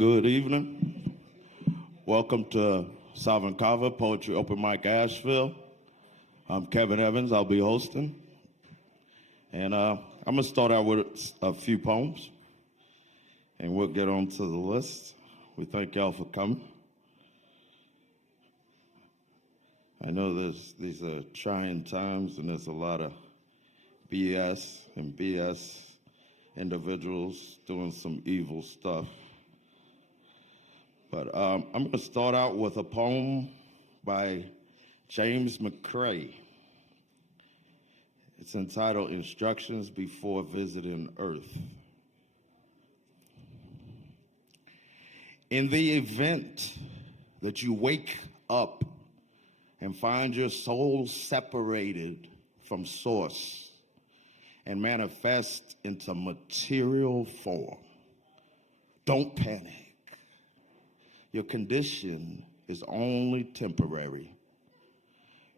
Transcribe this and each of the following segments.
Good evening. Welcome to Sovereign Kava Poetry Open Mic Asheville. I'm Kevin Evans. I'll be hosting. And I'm going to start out with a few poems, and we'll get on to the list. We thank y'all for coming. I know these are trying times, and there's a lot of BS and BS individuals doing some evil stuff. But I'm going to start out with a poem by James McCrae. It's entitled Instructions Before Visiting Earth. In the event that you wake up and find your soul separated from source and manifest into material form, don't panic. Your condition is only temporary.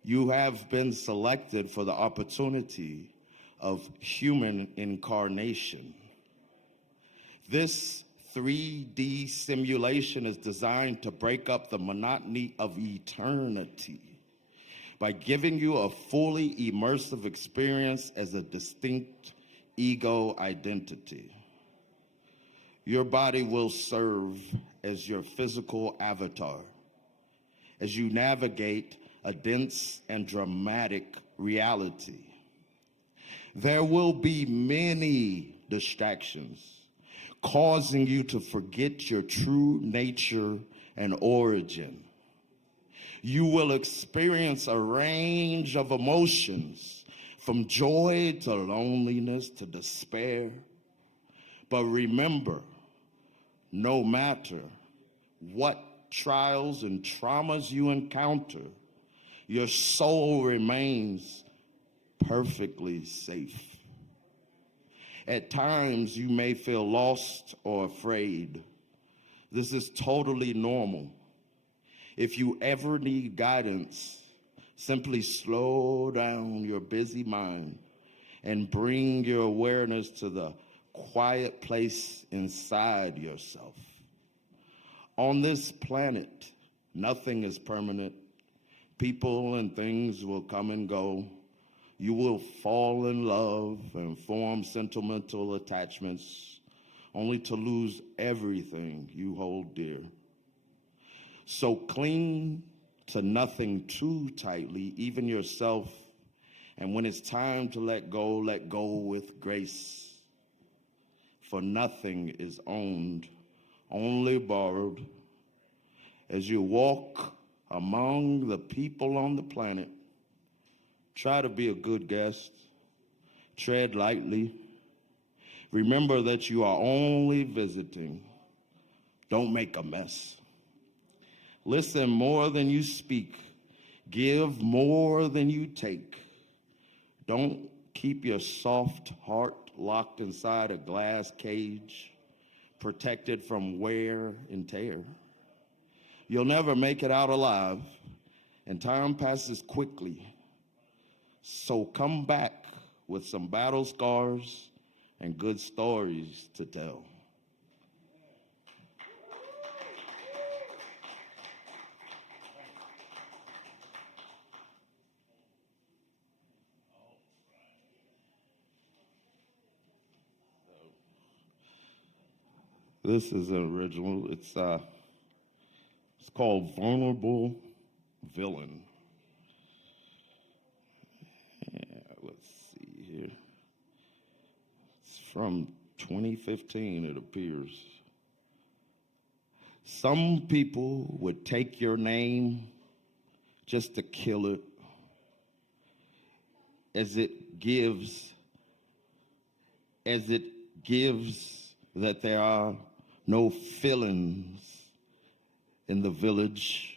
You have been selected for the opportunity of human incarnation. This 3D simulation is designed to break up the monotony of eternity by giving you a fully immersive experience as a distinct ego identity. Your body will serve as your physical avatar as you navigate a dense and dramatic reality. There will be many distractions, causing you to forget your true nature and origin. You will experience a range of emotions, from joy to loneliness to despair. But remember, no matter what trials and traumas you encounter, your soul remains perfectly safe. At times, you may feel lost or afraid. This is totally normal. If you ever need guidance, simply slow down your busy mind and bring your awareness to the quiet place inside yourself. On this planet, nothing is permanent. People and things will come and go. You will fall in love and form sentimental attachments, only to lose everything you hold dear. So cling to nothing too tightly, even yourself. And when it's time to let go with grace. For nothing is owned, only borrowed. As you walk among the people on the planet, try to be a good guest. Tread lightly. Remember that you are only visiting. Don't make a mess. Listen more than you speak. Give more than you take. Don't keep your soft heart locked inside a glass cage, protected from wear and tear. You'll never make it out alive, and time passes quickly. So come back with some battle scars and good stories to tell. This is an original. It's called Vulnerable Villain. Yeah, let's see here. It's from 2015, it appears. Some people would take your name just to kill it, as it gives that there are no feelings in the village,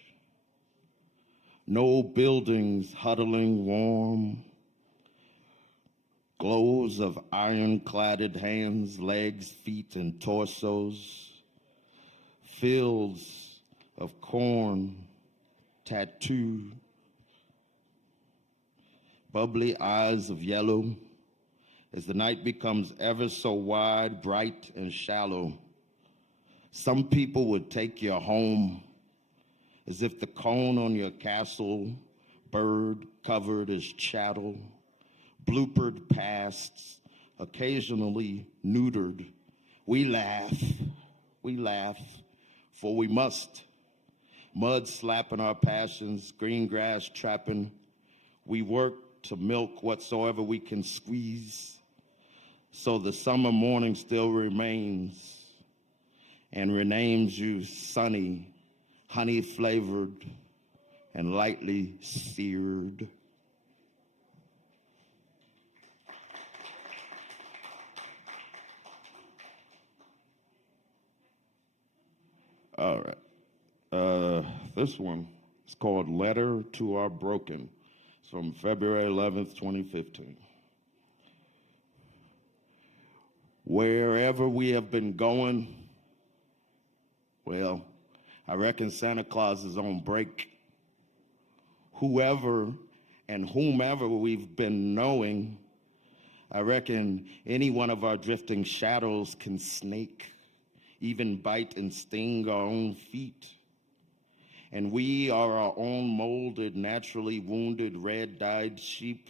no buildings huddling warm, glows of iron-cladded hands, legs, feet, and torsos, fields of corn, tattoo, bubbly eyes of yellow, as the night becomes ever so wide, bright, and shallow. Some people would take you home as if the cone on your castle, bird covered as chattel, bloopered pasts, occasionally neutered. We laugh, for we must. Mud slapping our passions, green grass trapping. We work to milk whatsoever we can squeeze, so the summer morning still remains and renames you sunny, honey-flavored, and lightly seared. All right. This one is called Letter to Our Broken. It's from February 11th, 2015. Wherever we have been going, well, I reckon Santa Claus is on break. Whoever and whomever we've been knowing, I reckon any one of our drifting shadows can snake, even bite and sting our own feet. And we are our own molded, naturally wounded, red-dyed sheep,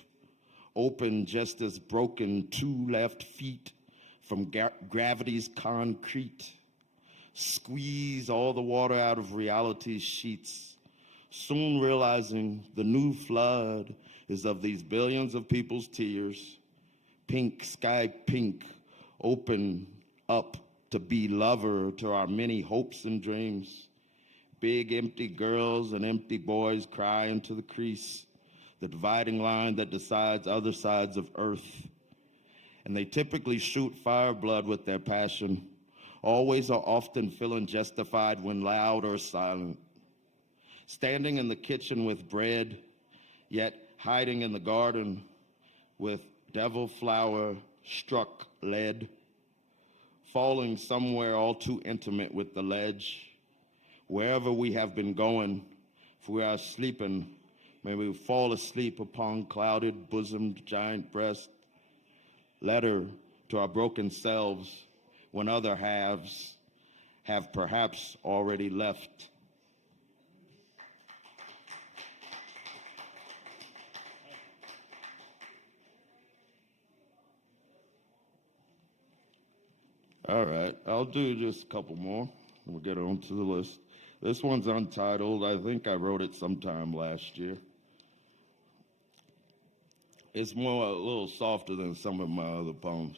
open just as broken 2 left feet from gravity's concrete. Squeeze all the water out of reality's sheets, soon realizing the new flood is of these billions of people's tears. Pink, sky pink, open up to be lover to our many hopes and dreams. Big empty girls and empty boys cry into the crease, the dividing line that decides other sides of earth. And they typically shoot fire blood with their passion, always or often feeling justified when loud or silent. Standing in the kitchen with bread, yet hiding in the garden with devil flower struck lead. Falling somewhere all too intimate with the ledge. Wherever we have been going, if we are sleeping, may we fall asleep upon clouded bosomed giant breast. Letter to our broken selves when other halves have perhaps already left. All right, I'll do just a couple more. We'll get on to the list. This one's untitled. I think I wrote it sometime last year. It's a little softer than some of my other poems.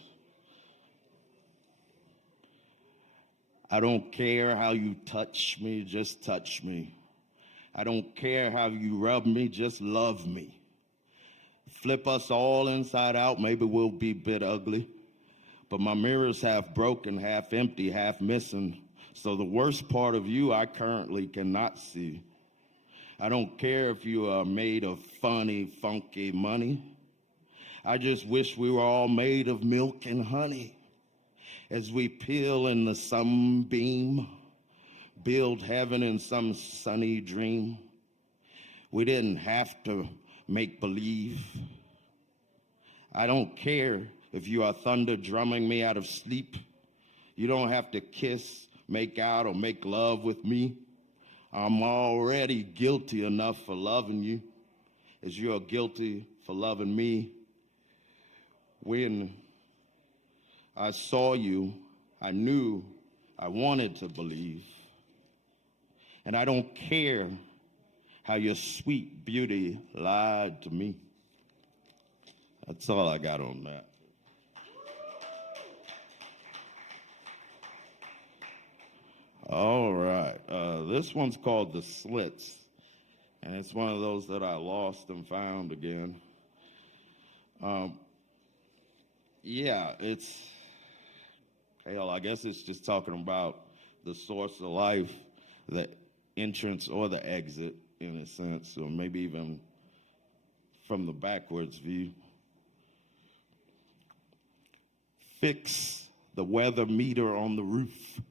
I don't care how you touch me, just touch me. I don't care how you rub me, just love me. Flip us all inside out, maybe we'll be a bit ugly. But my mirror's half broken, half empty, half missing. So the worst part of you I currently cannot see. I don't care if you are made of funny, funky money. I just wish we were all made of milk and honey. As we peel in the sunbeam, build heaven in some sunny dream. We didn't have to make believe. I don't care if you are thunder drumming me out of sleep. You don't have to kiss, make out, or make love with me. I'm already guilty enough for loving you as you're guilty for loving me. When I saw you, I knew I wanted to believe. And I don't care how your sweet beauty lied to me. That's all I got on that. All right. This one's called The Slits, and it's one of those that I lost and found again. Yeah, I guess it's just talking about the source of life, the entrance or the exit, in a sense, or maybe even from the backwards view. Fix the weather meter on the roof.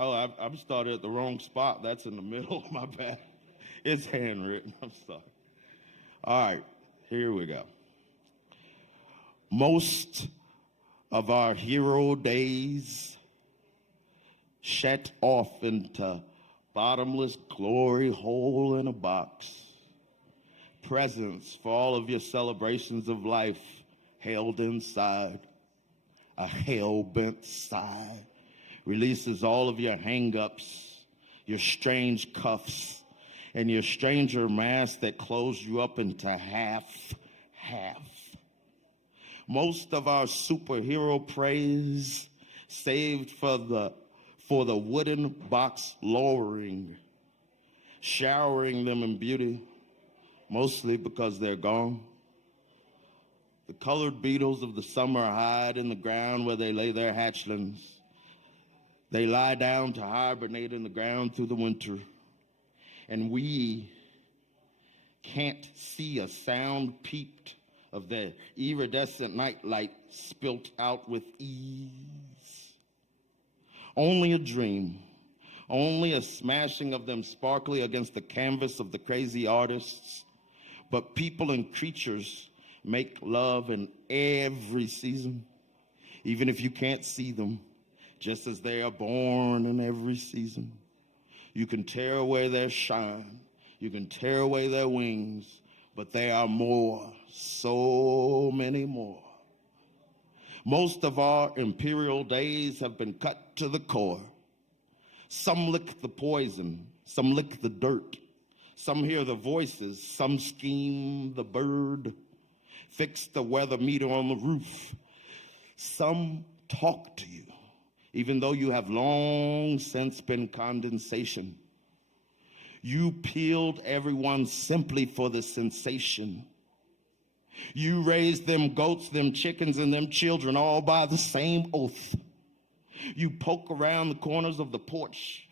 Oh, I've started at the wrong spot. That's in the middle. My bad. It's handwritten. I'm sorry. All right, here we go. Most of our hero days shed off into bottomless glory hole in a box. Presents for all of your celebrations of life held inside. A hell-bent sigh releases all of your hang-ups, your strange cuffs, and your stranger mask that close you up into half. Most of our superhero praise saved for the wooden box lowering, showering them in beauty, mostly because they're gone. The colored beetles of the summer hide in the ground where they lay their hatchlings. They lie down to hibernate in the ground through the winter. And we can't see a sound peeped of their iridescent nightlight spilt out with ease. Only a dream, only a smashing of them sparkly against the canvas of the crazy artists. But people and creatures make love in every season, even if you can't see them, just as they are born in every season. You can tear away their shine, you can tear away their wings, but they are more, so many more. Most of our imperial days have been cut to the core. Some lick the poison, some lick the dirt, some hear the voices, some scheme the bird, fix the weather meter on the roof. Some talk to you, even though you have long since been condensation. You peeled everyone simply for the sensation. You raised them goats, them chickens, and them children all by the same oath. You poke around the corners of the porch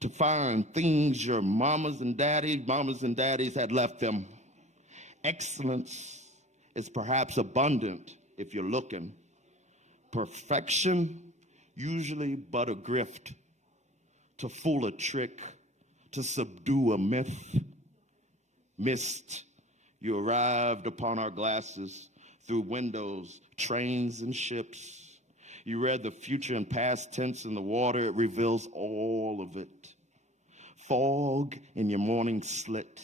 to find things your mamas and daddies had left them. Excellence is perhaps abundant if you're looking. Perfection, usually but a grift, to fool a trick, to subdue a myth. Mist, you arrived upon our glasses through windows, trains, and ships. You read the future and past tense in the water. It reveals all of it. Fog in your morning slit.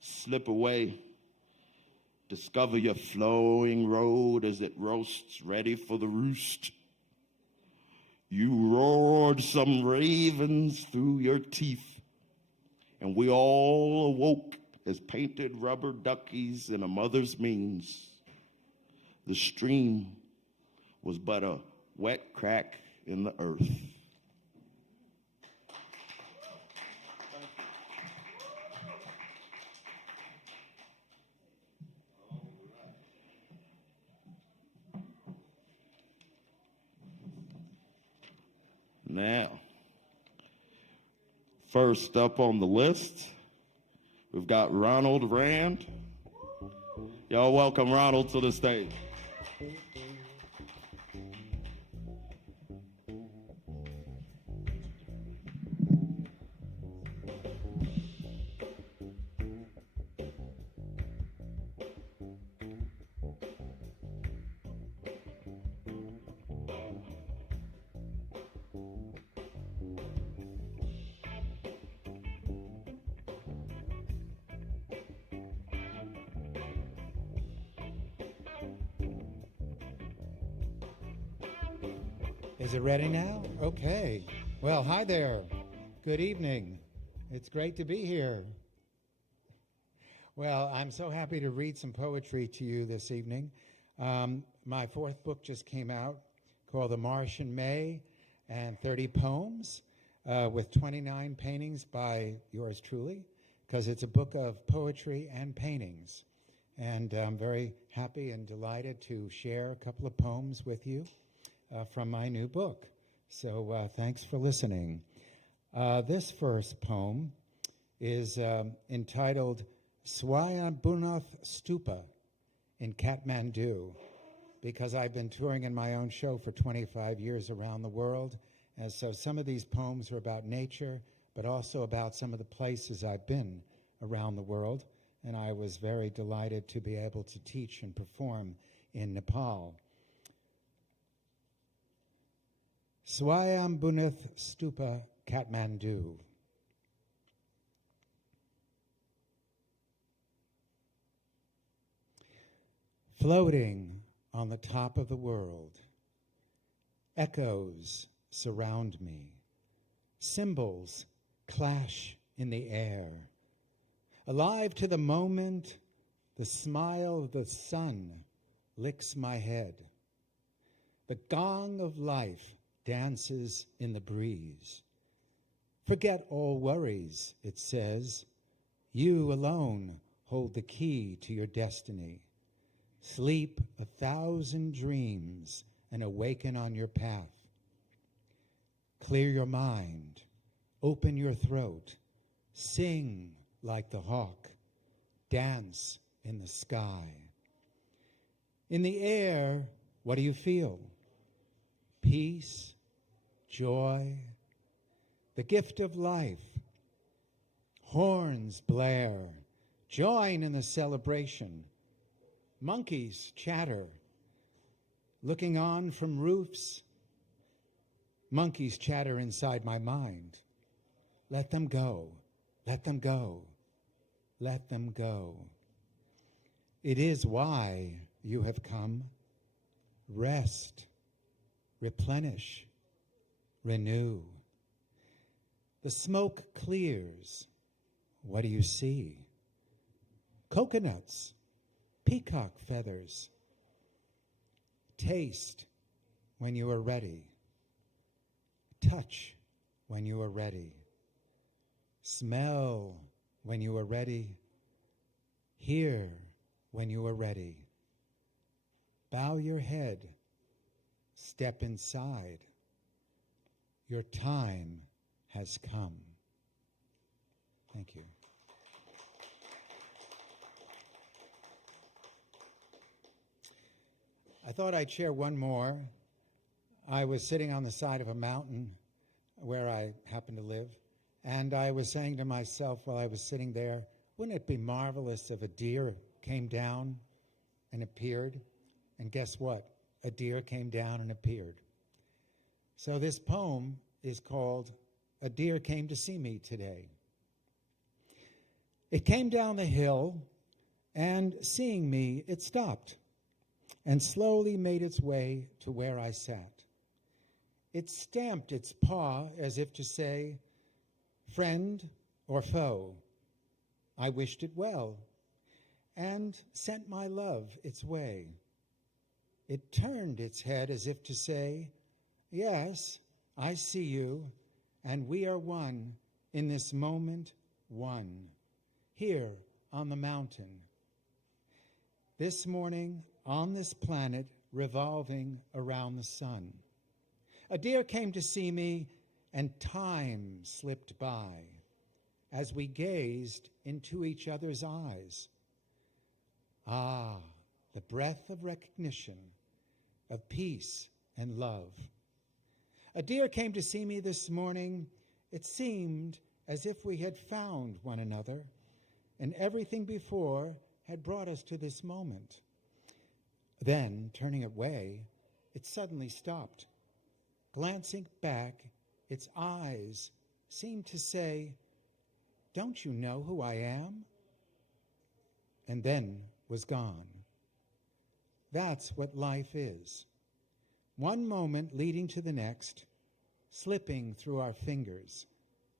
Slip away. Discover your flowing road as it roasts, ready for the roost. You roared some ravens through your teeth, and we all awoke as painted rubber duckies in a mother's means. The stream was but a wet crack in the earth. Now, first up on the list, we've got Ronald Rand. Y'all welcome Ronald to the stage. Is it ready now? Okay. Well, hi there. Good evening. It's great to be here. Well, I'm so happy to read some poetry to you this evening. My fourth book just came out called The Martian May, and 30 poems with 29 paintings by yours truly, because it's a book of poetry and paintings. And I'm very happy and delighted to share a couple of poems with you from my new book. So thanks for listening. This first poem is entitled Swayambhunath Stupa in Kathmandu, because I've been touring in my own show for 25 years around the world. And so some of these poems are about nature, but also about some of the places I've been around the world. And I was very delighted to be able to teach and perform in Nepal. Swayambhunath Stupa, Kathmandu. Floating on the top of the world, echoes surround me. Cymbals clash in the air. Alive to the moment, the smile of the sun licks my head. The gong of life dances in the breeze. Forget all worries, it says. You alone hold the key to your destiny. Sleep 1,000 dreams and awaken on your path. Clear your mind, open your throat, sing like the hawk, dance in the sky. In the air, what do you feel? Peace, joy, the gift of life. Horns blare, join in the celebration. Monkeys chatter, looking on from roofs. Monkeys chatter inside my mind. Let them go, let them go, let them go. It is why you have come. Rest, replenish, renew. The smoke clears. What do you see? Coconuts, peacock feathers. Taste when you are ready. Touch when you are ready. Smell when you are ready. Hear when you are ready. Bow your head. Step inside. Your time has come. Thank you. I thought I'd share one more. I was sitting on the side of a mountain where I happen to live, and I was saying to myself while I was sitting there, wouldn't it be marvelous if a deer came down and appeared? And guess what? A deer came down and appeared. So this poem is called A Deer Came to See Me Today. It came down the hill, and seeing me, it stopped and slowly made its way to where I sat. It stamped its paw as if to say, friend or foe, I wished it well, and sent my love its way. It turned its head as if to say, yes, I see you, and we are one in this moment, one, here on the mountain. This morning, on this planet revolving around the sun. A deer came to see me, and time slipped by as we gazed into each other's eyes. Ah, the breath of recognition, of peace and love. A deer came to see me this morning. It seemed as if we had found one another, and everything before had brought us to this moment. Then, turning away, it suddenly stopped. Glancing back, its eyes seemed to say, don't you know who I am? And then was gone. That's what life is. One moment leading to the next, slipping through our fingers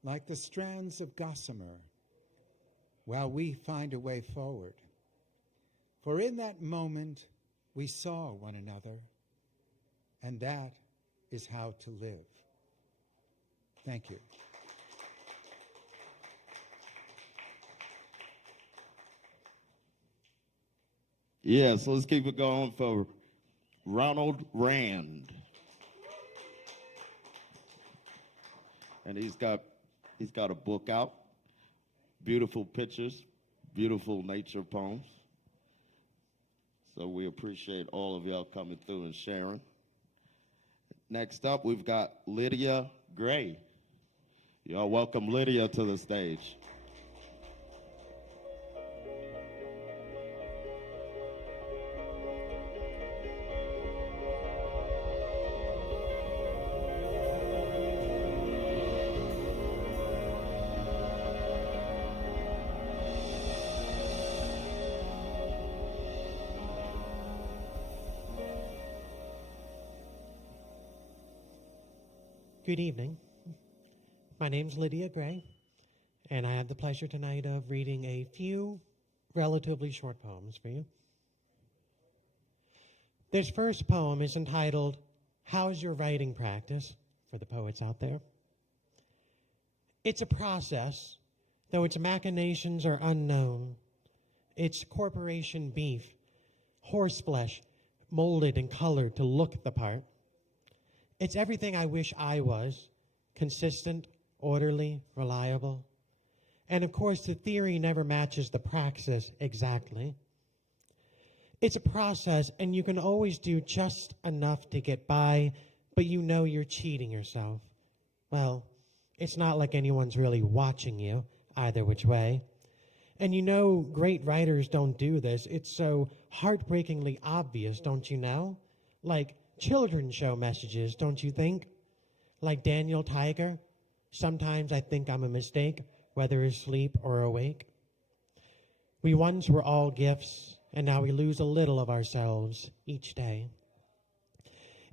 like the strands of gossamer, while we find a way forward. For in that moment, we saw one another, and that is how to live. Thank you. Yeah, so let's keep it going for Ronald Rand. And he's got a book out, beautiful pictures, beautiful nature poems. So we appreciate all of y'all coming through and sharing. Next up, we've got Lydia Gray. Y'all welcome Lydia to the stage. Good evening. My name's Lydia Gray, and I have the pleasure tonight of reading a few relatively short poems for you. This first poem is entitled, How's Your Writing Practice? For the poets out there. It's a process, though its machinations are unknown. It's corporation beef, horseflesh, molded and colored to look the part. It's everything I wish I was, consistent, orderly, reliable. And of course, the theory never matches the praxis exactly. It's a process, and you can always do just enough to get by, but you know you're cheating yourself. Well, it's not like anyone's really watching you, either which way. And you know great writers don't do this. It's so heartbreakingly obvious, don't you know? Like children's show messages, don't you think? Like Daniel Tiger, sometimes I think I'm a mistake, whether asleep or awake. We once were all gifts, and now we lose a little of ourselves each day.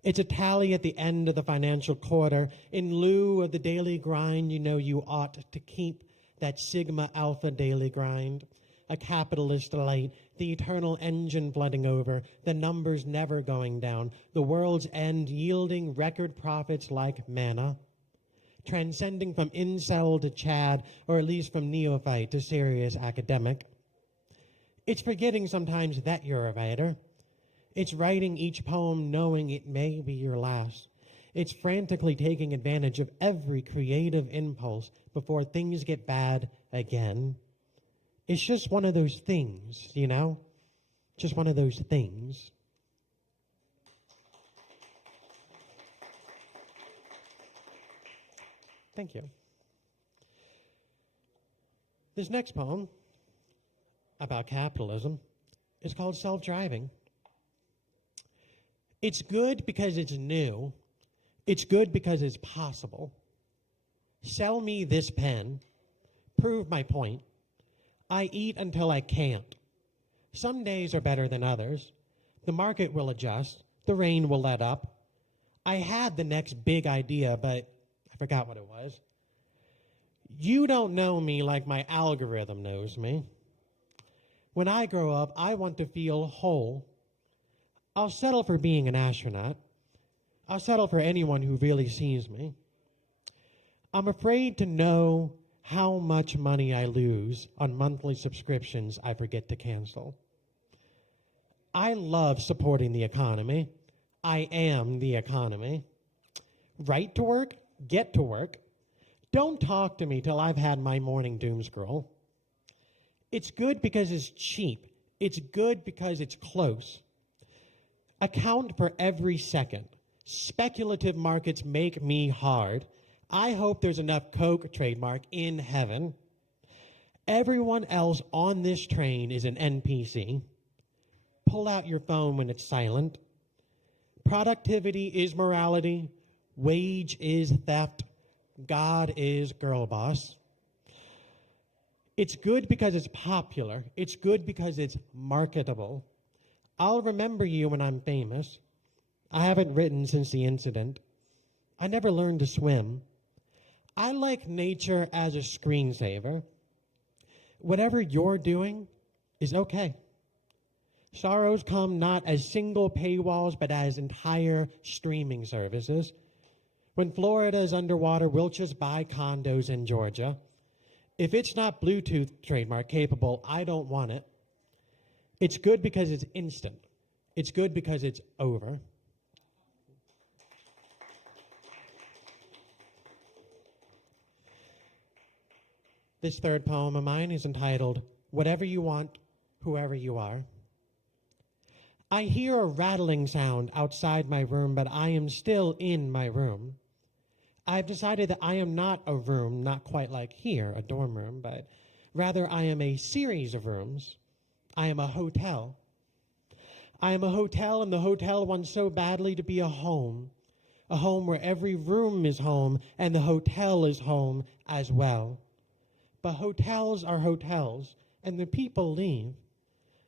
It's a tally at the end of the financial quarter. In lieu of the daily grind, you know you ought to keep that Sigma Alpha daily grind. A capitalist delight, the eternal engine flooding over, the numbers never going down, the world's end yielding record profits like manna, transcending from incel to Chad, or at least from neophyte to serious academic. It's forgetting sometimes that you're a writer. It's writing each poem knowing it may be your last. It's frantically taking advantage of every creative impulse before things get bad again. It's just one of those things, you know? Just one of those things. Thank you. This next poem about capitalism is called Self-Driving. It's good because it's new. It's good because it's possible. Sell me this pen. Prove my point. I eat until I can't. Some days are better than others. The market will adjust. The rain will let up. I had the next big idea, but I forgot what it was. You don't know me like my algorithm knows me. When I grow up, I want to feel whole. I'll settle for being an astronaut. I'll settle for anyone who really sees me. I'm afraid to know how much money I lose on monthly subscriptions I forget to cancel. I love supporting the economy. I am the economy. Right to work, get to work. Don't talk to me till I've had my morning doom scroll. It's good because it's cheap. It's good because it's close. Account for every second. Speculative markets make me hard. I hope there's enough Coke trademark in heaven. Everyone else on this train is an NPC. Pull out your phone when it's silent. Productivity is morality. Wage is theft. God is girl boss. It's good because it's popular. It's good because it's marketable. I'll remember you when I'm famous. I haven't written since the incident. I never learned to swim. I like nature as a screensaver. Whatever you're doing is okay. Sorrows come not as single paywalls, but as entire streaming services. When Florida is underwater, we'll just buy condos in Georgia. If it's not Bluetooth trademark capable, I don't want it. It's good because it's instant. It's good because it's over. This third poem of mine is entitled, Whatever You Want, Whoever You Are. I hear a rattling sound outside my room, but I am still in my room. I've decided that I am not a room, not quite like here, a dorm room, but rather I am a series of rooms. I am a hotel. I am a hotel, and the hotel wants so badly to be a home where every room is home, and the hotel is home as well. But hotels are hotels, and the people leave.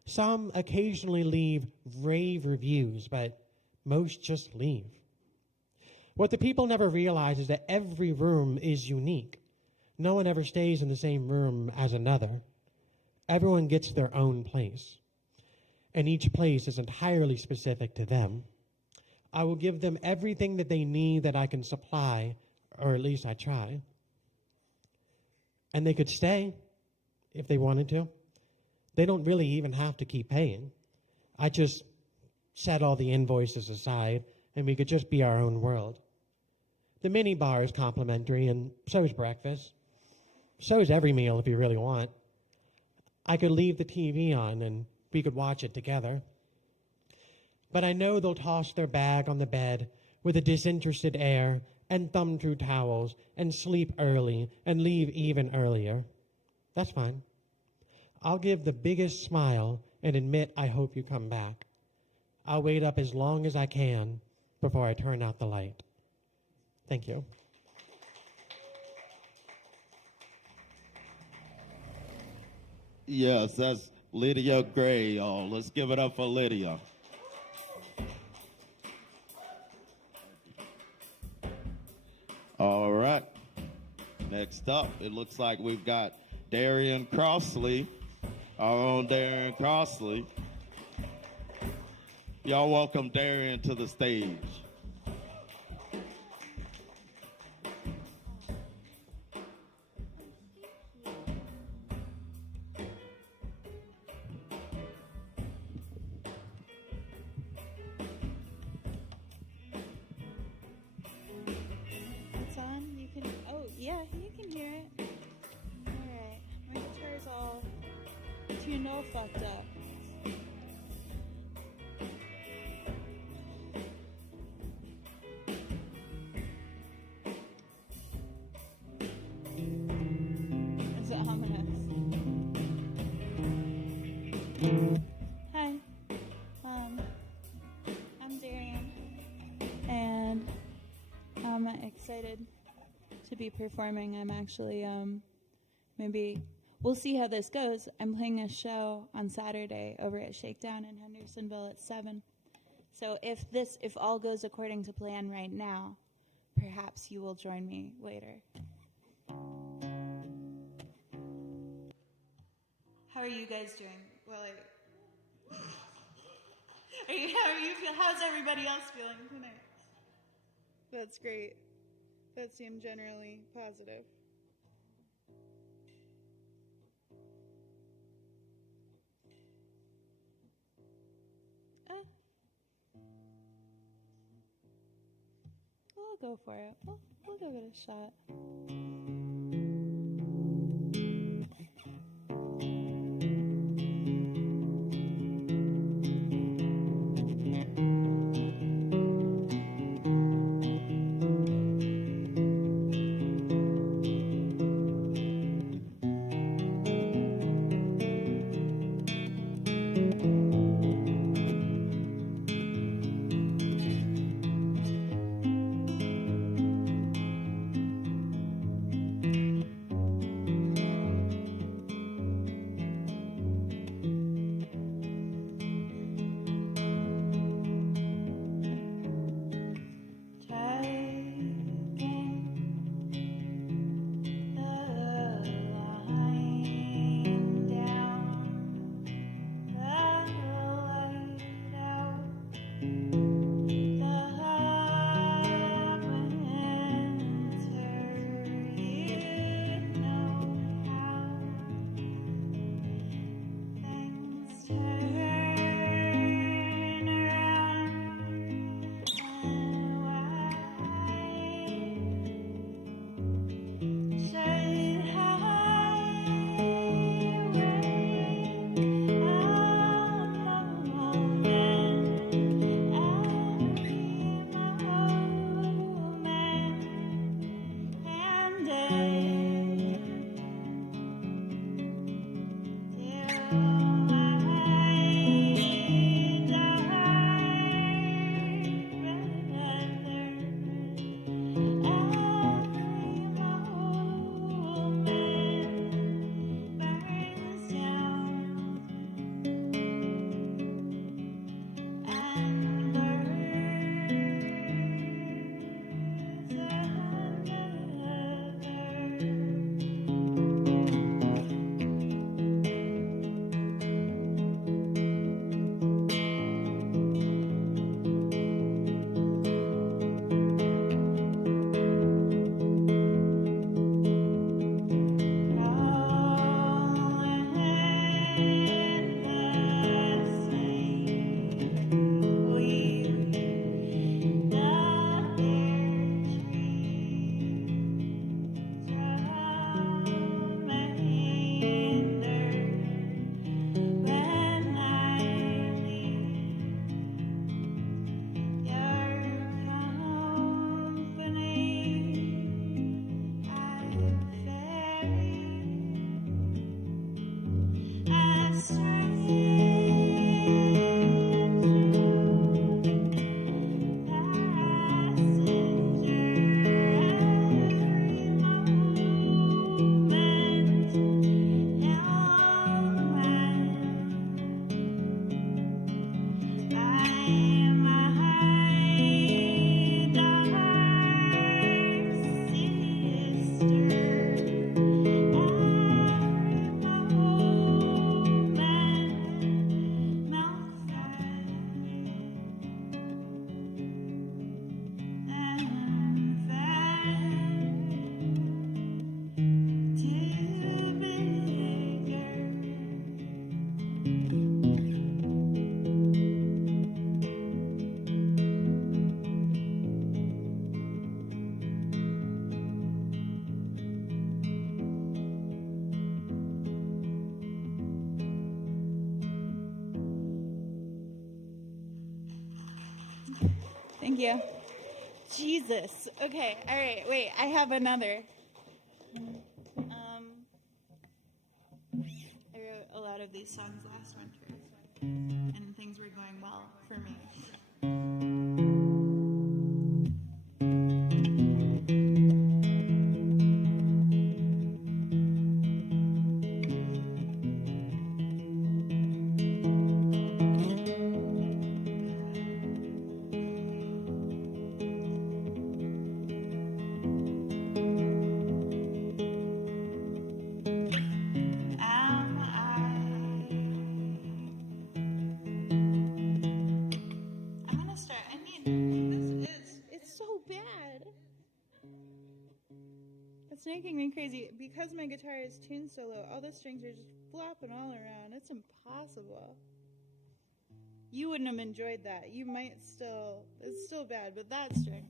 Some occasionally leave rave reviews, but most just leave. What the people never realize is that every room is unique. No one ever stays in the same room as another. Everyone gets their own place, and each place is entirely specific to them. I will give them everything that they need that I can supply, or at least I try. And they could stay if they wanted to. They don't really even have to keep paying. I just set all the invoices aside, and we could just be our own world. The mini bar is complimentary, and so is breakfast. So is every meal if you really want. I could leave the TV on, and we could watch it together. But I know they'll toss their bag on the bed with a disinterested air and thumb through towels and sleep early and leave even earlier. That's fine. I'll give the biggest smile and admit I hope you come back. I'll wait up as long as I can before I turn out the light. Thank you. Yes, that's Lydia Gray, y'all. Let's give it up for Lydia. All right. Next up, it looks like we've got Darian Crossley, our own Darian Crossley. Y'all welcome Darian to the stage. It's on? You can, oh, yeah, you can hear it. Alright, my guitar's all tuned all fucked up. It's ominous. Hi, I'm Darian, and I'm excited to be performing. I'm actually, maybe, we'll see how this goes. I'm playing a show on Saturday over at Shakedown in Hendersonville at 7. So if all goes according to plan right now, perhaps you will join me later. How are you guys doing? Well, how are you feel? How's everybody else feeling tonight? That's great. That seemed generally positive. We'll go for it. We'll give it a shot. Thank you. Jesus. Okay. All right. Wait. I have another. I wrote a lot of these songs last winter, and things were going well for me. I'm gonna start. I mean, it's so bad. It's making me crazy because my guitar is tuned so low. All the strings are just flopping all around. It's impossible. You wouldn't have enjoyed that. You might still. It's still bad, but that string.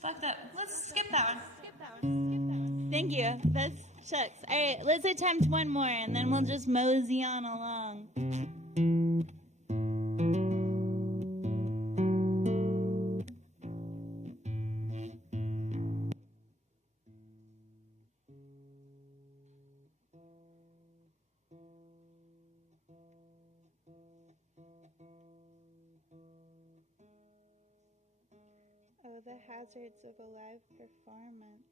Fuck that. Let's skip that one. Thank you. That's shucks. All right, let's attempt one more, and then we'll just mosey on along. Oh, the hazards of a live performance.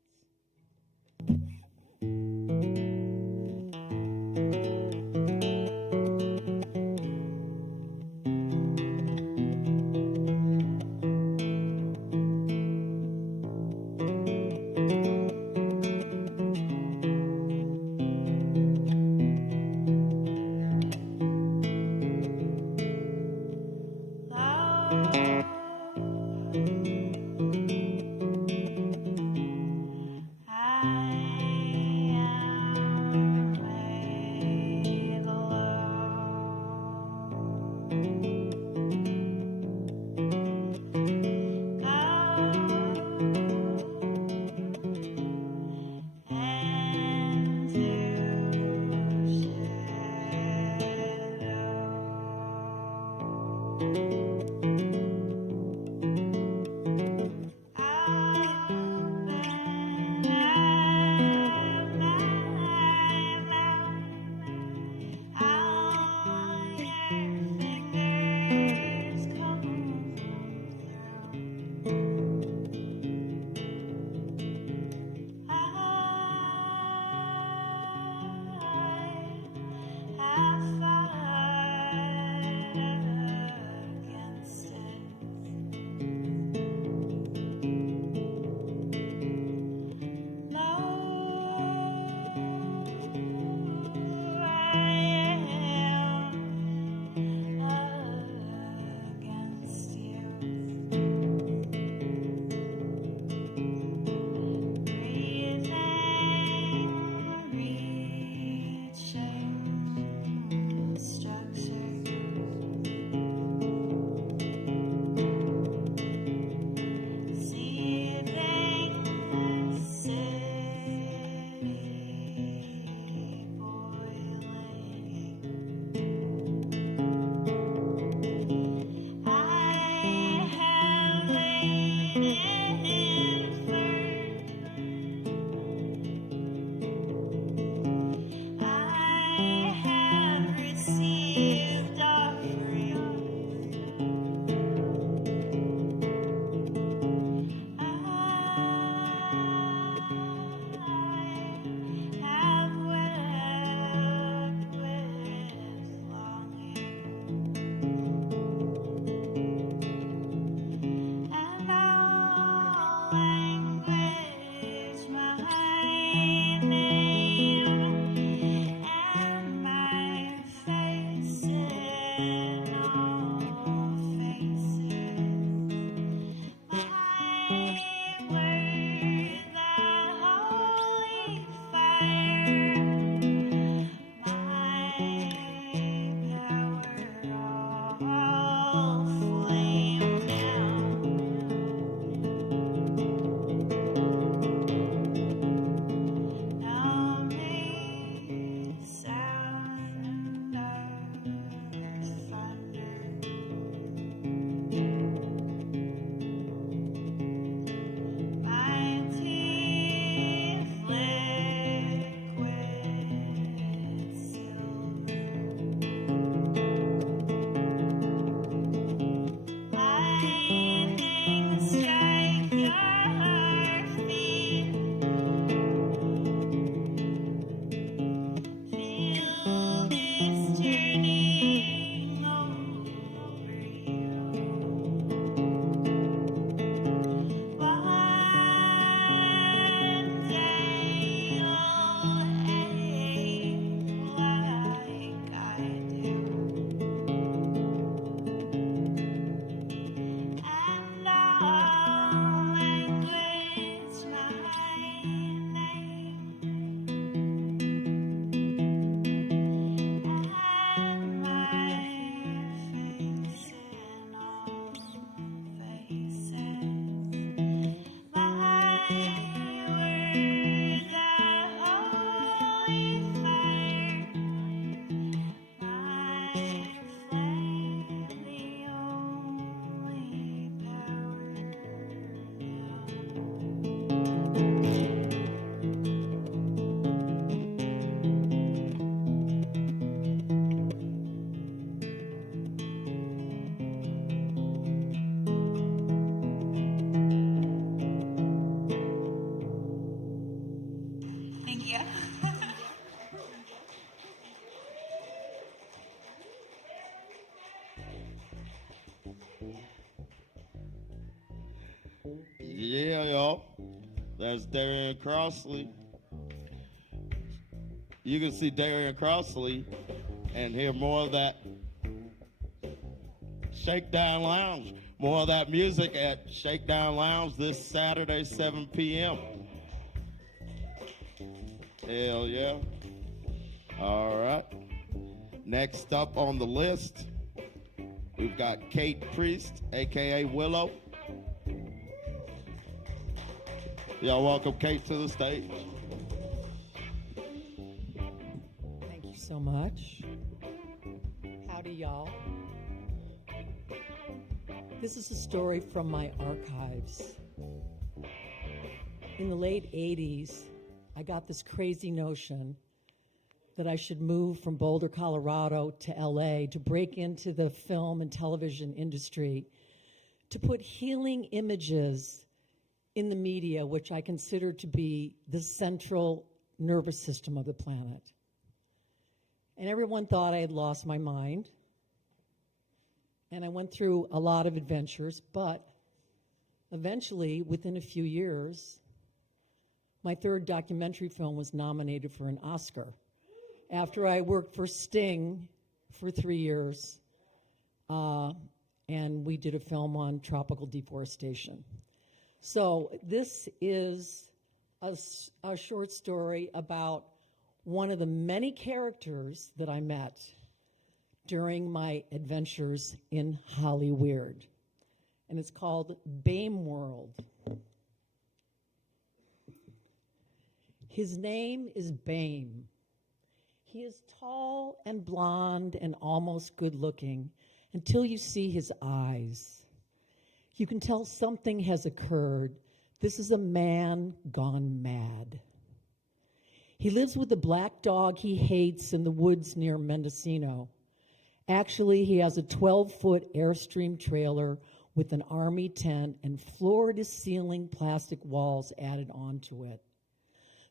Against it. Yeah, y'all. That's Darian Crossley. You can see Darian Crossley and hear more of that Shakedown Lounge. More of that music at Shakedown Lounge this Saturday, 7 p.m. Hell yeah. All right. Next up on the list, we've got Kate Priest, a.k.a. Willow. Y'all welcome Kate to the stage. Thank you so much. Howdy, y'all. This is a story from my archives. In the late 80s, I got this crazy notion that I should move from Boulder, Colorado to LA to break into the film and television industry, to put healing images in the media, which I consider to be the central nervous system of the planet. And everyone thought I had lost my mind. And I went through a lot of adventures, but eventually, within a few years, my third documentary film was nominated for an Oscar. After I worked for Sting for 3 years, and we did a film on tropical deforestation. So this is a short story about one of the many characters that I met during my adventures in Hollyweird. And it's called BAME World. His name is BAME. He is tall and blonde and almost good looking until you see his eyes. You can tell something has occurred. This is a man gone mad. He lives with a black dog he hates in the woods near Mendocino. Actually, he has a 12-foot Airstream trailer with an army tent and floor-to-ceiling plastic walls added onto it.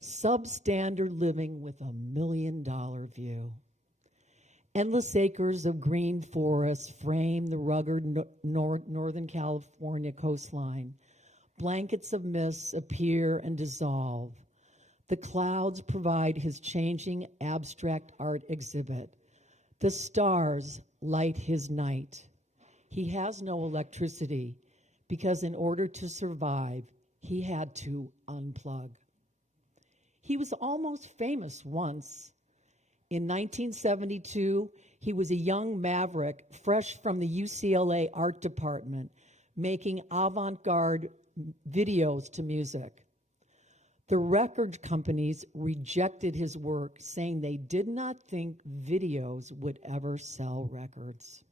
Substandard living with $1 million view. Endless acres of green forest frame the rugged Northern California coastline. Blankets of mists appear and dissolve. The clouds provide his changing abstract art exhibit. The stars light his night. He has no electricity because in order to survive, he had to unplug. He was almost famous once. In 1972, he was a young maverick fresh from the UCLA art department, making avant-garde videos to music. The record companies rejected his work, saying they did not think videos would ever sell records.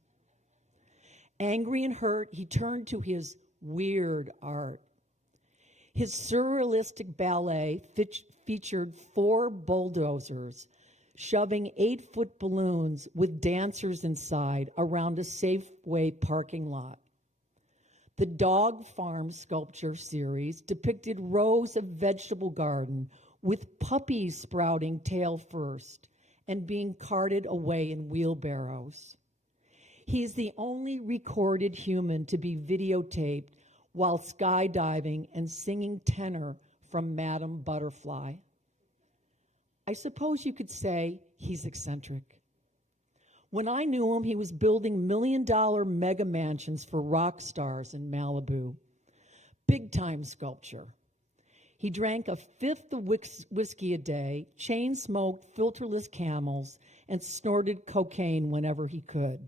Angry and hurt, he turned to his weird art. His surrealistic ballet featured 4 bulldozers shoving 8-foot balloons with dancers inside around a Safeway parking lot. The Dog Farm sculpture series depicted rows of vegetable garden with puppies sprouting tail first and being carted away in wheelbarrows. He is the only recorded human to be videotaped while skydiving and singing tenor from Madame Butterfly. I suppose you could say he's eccentric. When I knew him, he was building $1 million mega mansions for rock stars in Malibu. Big-time sculpture. He drank a fifth of whiskey a day, chain-smoked filterless Camels, and snorted cocaine whenever he could.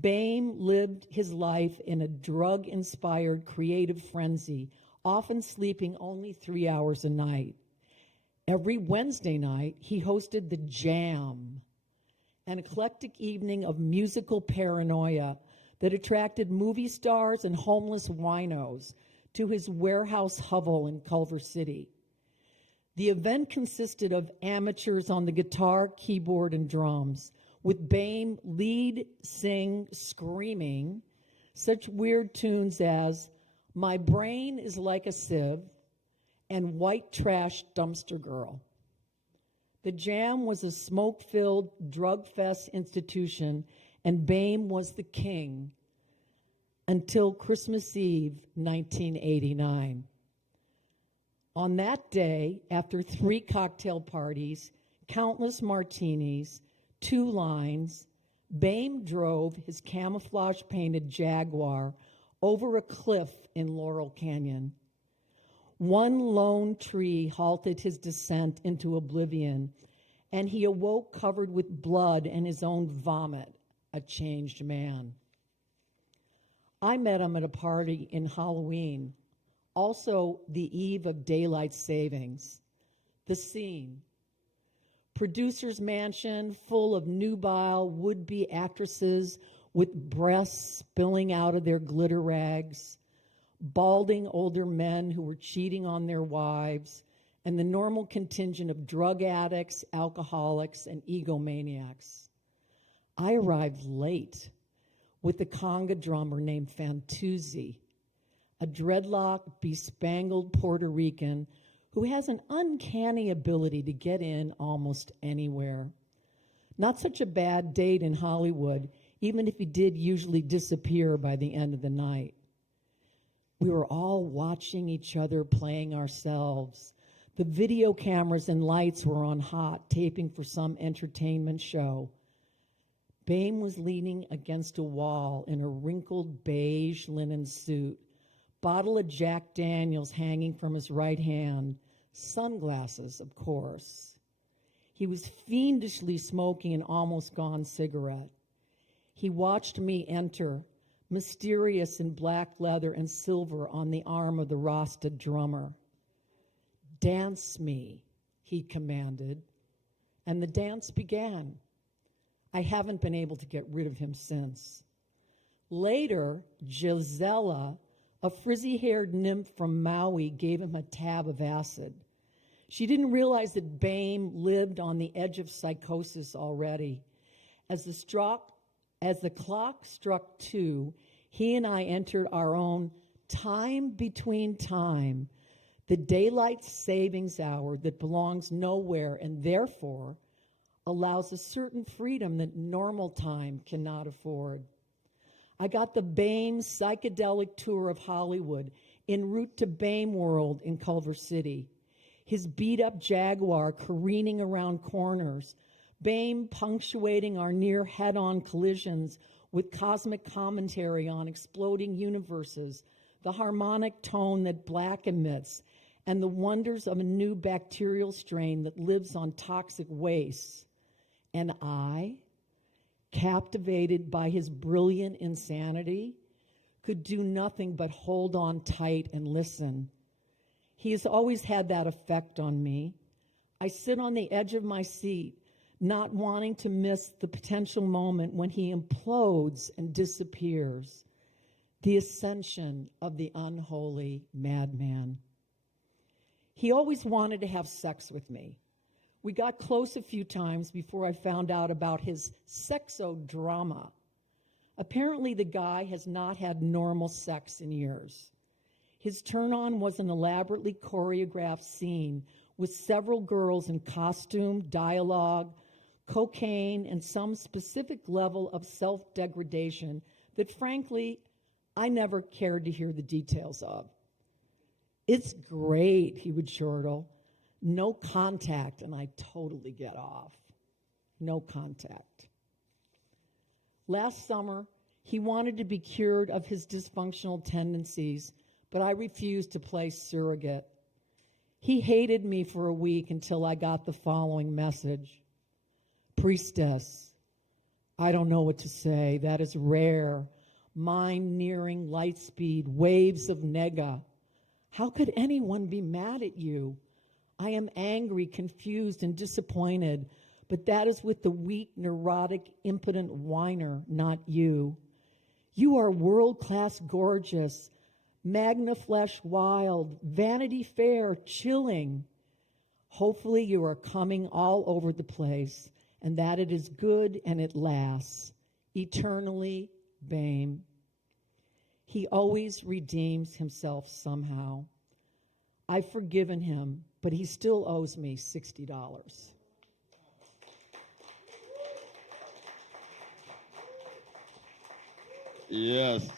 BAME lived his life in a drug-inspired creative frenzy, often sleeping only 3 hours a night. Every Wednesday night, he hosted The Jam, an eclectic evening of musical paranoia that attracted movie stars and homeless winos to his warehouse hovel in Culver City. The event consisted of amateurs on the guitar, keyboard, and drums, with BAME lead, sing, screaming such weird tunes as My Brain is Like a Sieve and White Trash Dumpster Girl. The Jam was a smoke-filled, drug-fest institution, and BAME was the king. until Christmas Eve, 1989. On that day, after 3 cocktail parties, countless martinis, 2 lines, Bame drove his camouflage-painted Jaguar over a cliff in Laurel Canyon. One lone tree halted his descent into oblivion, and he awoke covered with blood and his own vomit, a changed man. I met him at a party in Halloween, also the eve of daylight savings. The scene: producer's mansion full of nubile would-be actresses with breasts spilling out of their glitter rags, balding older men who were cheating on their wives, and the normal contingent of drug addicts, alcoholics, and egomaniacs. I arrived late with a conga drummer named Fantuzzi, a dreadlock, bespangled Puerto Rican who has an uncanny ability to get in almost anywhere. Not such a bad date in Hollywood, even if he did usually disappear by the end of the night. We were all watching each other playing ourselves. The video cameras and lights were on hot, taping for some entertainment show. Bame was leaning against a wall in a wrinkled beige linen suit, bottle of Jack Daniels hanging from his right hand, sunglasses, of course. He was fiendishly smoking an almost gone cigarette. He watched me enter, mysterious in black leather and silver on the arm of the Rasta drummer. "Dance me," he commanded, and the dance began. I haven't been able to get rid of him since. Later, Gisela, a frizzy-haired nymph from Maui, gave him a tab of acid. She didn't realize that Bame lived on the edge of psychosis already. As the clock struck 2, he and I entered our own time between time, the daylight savings hour that belongs nowhere and therefore allows a certain freedom that normal time cannot afford. I got the Bame psychedelic tour of Hollywood en route to Bame World in Culver City. His beat-up Jaguar careening around corners, Bame punctuating our near head-on collisions with cosmic commentary on exploding universes, the harmonic tone that black emits, and the wonders of a new bacterial strain that lives on toxic wastes. And I, captivated by his brilliant insanity, could do nothing but hold on tight and listen. He has always had that effect on me. I sit on the edge of my seat, not wanting to miss the potential moment when he implodes and disappears, the ascension of the unholy madman. He always wanted to have sex with me. We got close a few times before I found out about his sexodrama. Apparently, the guy has not had normal sex in years. His turn-on was an elaborately choreographed scene with several girls in costume, dialogue, cocaine, and some specific level of self-degradation that, frankly, I never cared to hear the details of. "It's great," he would chortle. "No contact," and I totally get off. No contact. Last summer, he wanted to be cured of his dysfunctional tendencies, but I refused to play surrogate. He hated me for a week until I got the following message. "Priestess, I don't know what to say. That is rare. Mind nearing light speed, waves of nega. How could anyone be mad at you? I am angry, confused, and disappointed, but that is with the weak, neurotic, impotent whiner, not you. You are world-class gorgeous, magna flesh wild, vanity fair, chilling. Hopefully you are coming all over the place, and that it is good and it lasts. Eternally, Bame." He always redeems himself somehow. I've forgiven him, but he still owes me $60. Yes.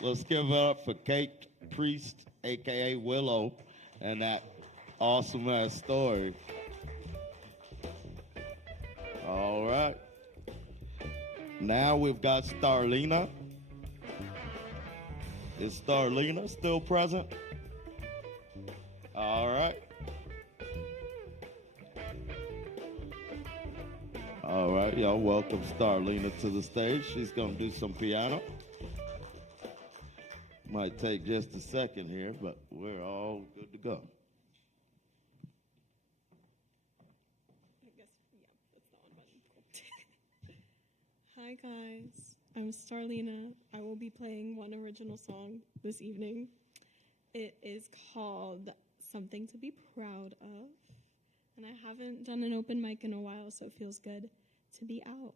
Let's give it up for Kate Priest, a.k.a. Willow, and that awesome-ass story. All right. Now we've got Starlina. Is Starlina still present? All right. All right, y'all welcome Starlina to the stage. She's going to do some piano. Might take just a second here, but we're all good to go. Hi guys, I'm Starlina. I will be playing one original song this evening. It is called Something to Be Proud of. And I haven't done an open mic in a while, so it feels good to be out.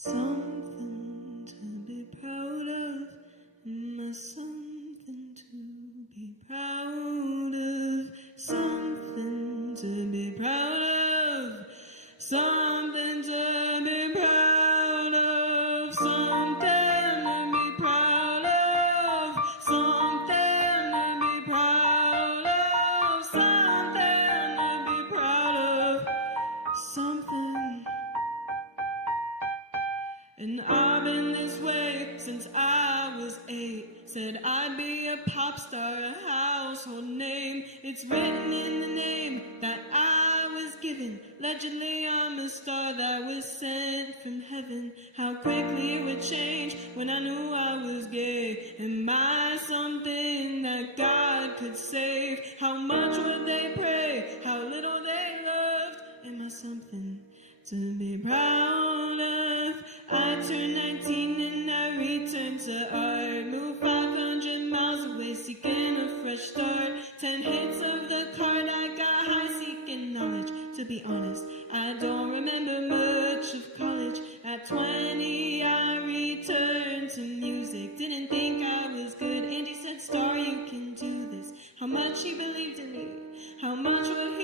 Something to be proud of, something to be proud of, something to be proud of, something to be proud of, something to be proud of, something to be proud of, something to be proud of, something. And I've been this way since I was 8. Said I'd be a pop star, a household name. It's written in the name that I was given. Allegedly I'm a star that was sent from heaven. How quickly it would change when I knew I was gay. Am I something that God could save? How much would they pray? How little they loved? Am I something to be proud of? I turned 19 and I returned to art. Moved 500 miles away seeking a fresh start. 10 hits of the card, I got high seeking knowledge. To be honest, I don't remember much of college. At 20 I returned to music. Didn't think I was good. Andy said, Star, you can do this. How much he believed in me, how much would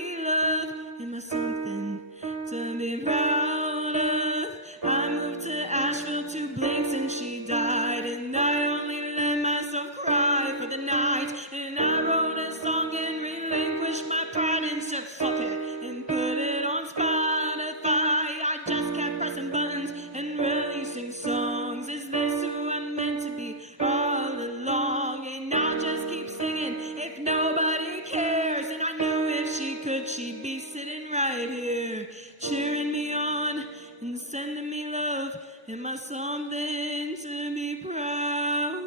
deciding to fuck it and put it on Spotify. I just kept pressing buttons and releasing songs. Is this who I'm meant to be all along? And I'll just keep singing if nobody cares. And I know if she could, she'd be sitting right here, cheering me on and sending me love. Am I something to be proud of?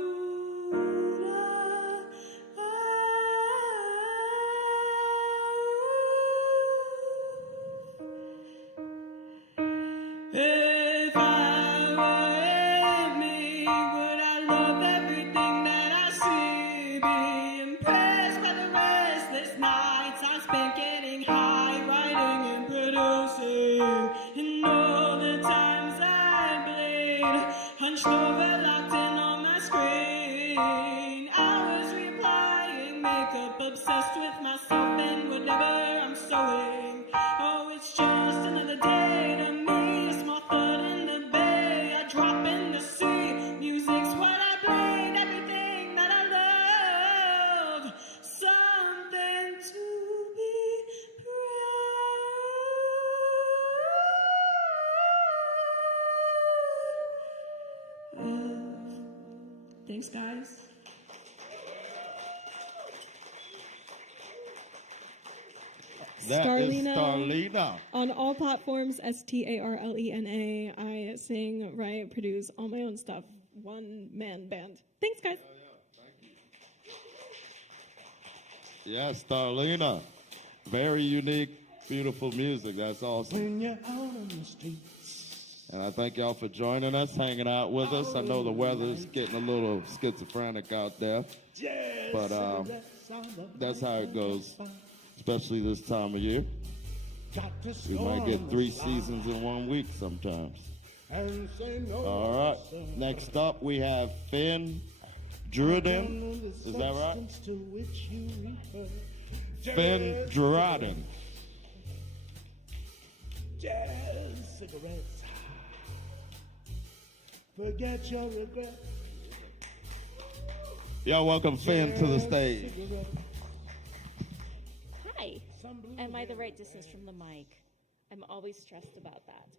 If I were me, would I love everything that I see? Be impressed by the restless nights I spent getting high, writing and producing, and all the times I played hunched over, locked in on my screen. I was replying, makeup, obsessed with myself and whatever I'm sewing. Oh, it's just another day to me, a small thud in the bay, a drop in the sea. Music's what I played, everything that I love, something to be proud of. Thanks, guys. That Starlena. is Starlena. On all platforms, STARLENA. I sing, write, produce all my own stuff. One man band. Thanks, guys. Yes, Starlena. Very unique, beautiful music. That's awesome. When you're out on the streets, And I thank y'all for joining us, hanging out with us. I know the weather's getting a little schizophrenic out there, but that's how it goes, especially this time of year. We might get 3 seasons in 1 week sometimes. All right. Next up, we have Finn Druden. Is that right? Finn Druden. Jazz cigarettes. Forget your regret. Y'all welcome Finn to the stage. Hi. Am I the right distance from the mic? I'm always stressed about that.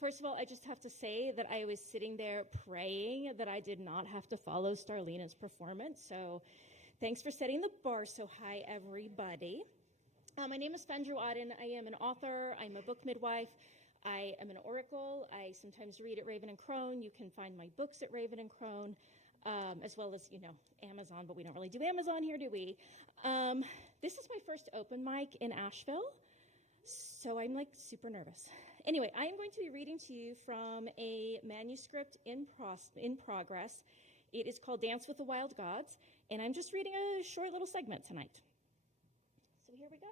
First of all, I just have to say that I was sitting there praying that I did not have to follow Starlena's performance. So thanks for setting the bar so high, everybody. My name is Fendra Auden. I am an author. I'm a book midwife. I am an oracle. I sometimes read at Raven and Crone. You can find my books at Raven and Crone, as well as, Amazon, but we don't really do Amazon here, do we? This is my first open mic in Asheville, so I'm super nervous. Anyway, I am going to be reading to you from a manuscript in progress. It is called Dance with the Wild Gods, and I'm just reading a short little segment tonight. So here we go.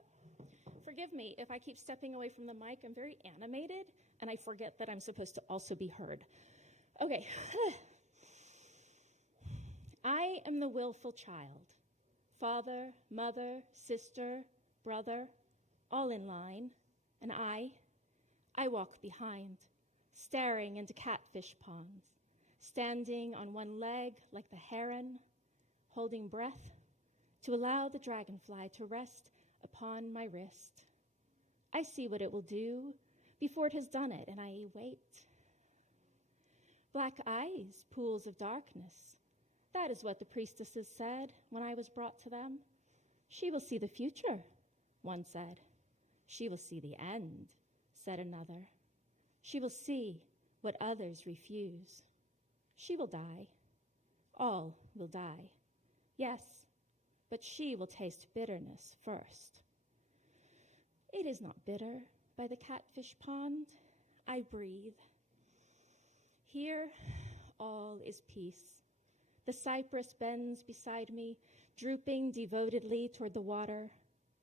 Forgive me if I keep stepping away from the mic. I'm very animated, and I forget that I'm supposed to also be heard. Okay. I am the willful child. Father, mother, sister, brother, all in line, and I walk behind, staring into catfish ponds, standing on one leg like the heron, holding breath to allow the dragonfly to rest upon my wrist. I see what it will do before it has done it, and I wait. Black eyes, pools of darkness. That is what the priestesses said when I was brought to them. She will see the future, one said. She will see the end, said another. She will see what others refuse. She will die. All will die. Yes, but she will taste bitterness first. It is not bitter by the catfish pond. I breathe. Here, all is peace. The cypress bends beside me, drooping devotedly toward the water.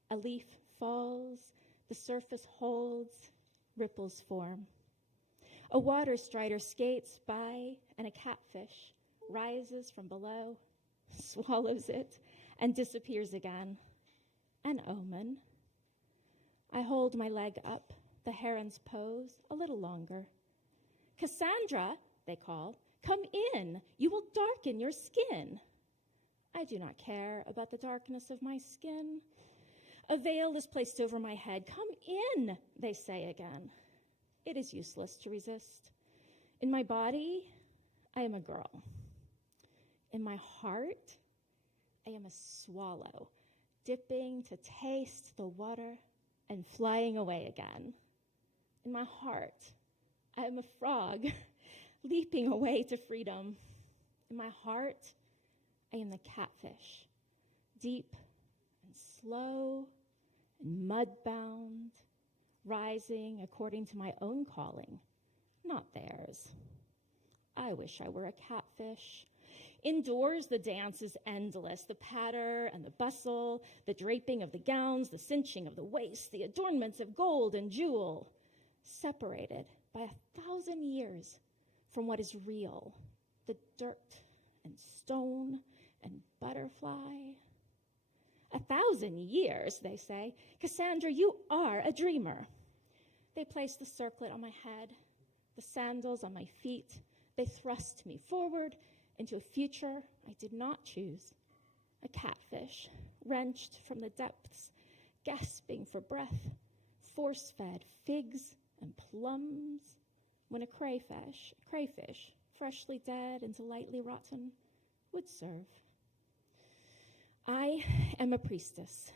A leaf falls, the surface holds, ripples form. A water strider skates by, and a catfish rises from below, swallows it, and disappears again. An omen. I hold my leg up, the heron's pose, a little longer. Cassandra, they call, come in. You will darken your skin. I do not care about the darkness of my skin. A veil is placed over my head. Come in, they say again. It is useless to resist. In my body, I am a girl. In my heart, I am a swallow, dipping to taste the water and flying away again. In my heart, I am a frog, leaping away to freedom. In my heart, I am the catfish, deep and slow and mud-bound, rising according to my own calling, not theirs. I wish I were a catfish. Indoors, the dance is endless. The patter and the bustle, the draping of the gowns, the cinching of the waist, the adornments of gold and jewel, separated by 1,000 years from what is real, the dirt and stone and butterfly. 1,000 years, they say. Cassandra, you are a dreamer. They place the circlet on my head, the sandals on my feet. They thrust me forward into a future I did not choose. A catfish, wrenched from the depths, gasping for breath, force-fed figs and plums, when a crayfish, freshly dead and lightly rotten, would serve. I am a priestess.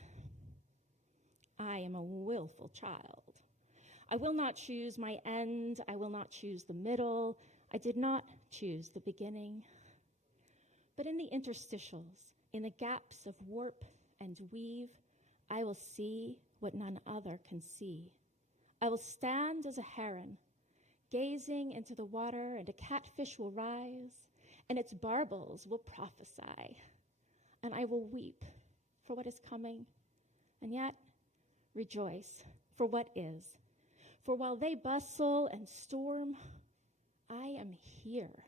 I am a willful child. I will not choose my end. I will not choose the middle. I did not choose the beginning. But in the interstitials, in the gaps of warp and weave, I will see what none other can see. I will stand as a heron, gazing into the water, and a catfish will rise, and its barbels will prophesy. And I will weep for what is coming, and yet rejoice for what is. For while they bustle and storm, I am here,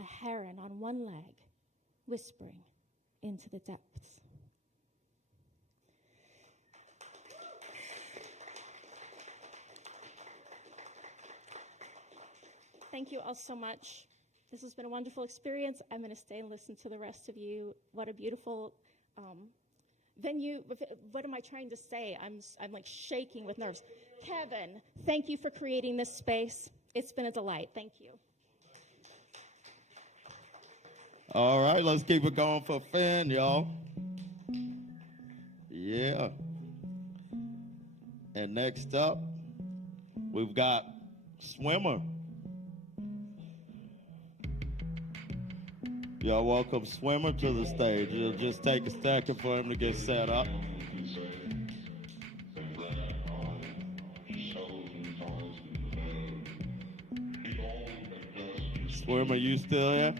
a heron on one leg, whispering into the depths. Thank you all so much. This has been a wonderful experience. I'm going to stay and listen to the rest of you. What a beautiful venue. What am I trying to say? I'm like shaking with nerves. Kevin, thank you for creating this space. It's been a delight. Thank you. All right, let's keep it going for Finn, y'all. Yeah. And next up, we've got Swimmer. Y'all welcome Swimmer to the stage. It'll just take a second for him to get set up. Swimmer, you still here?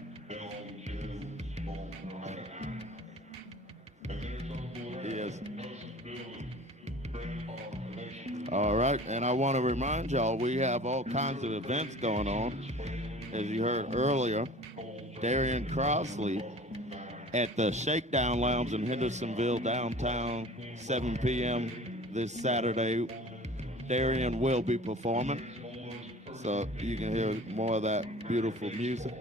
Yes. All right, and I want to remind y'all we have all kinds of events going on. As you heard earlier, Darian Crossley at the Shakedown Lounge in Hendersonville, downtown, 7 p.m. this Saturday. Darian will be performing, so you can hear more of that beautiful music.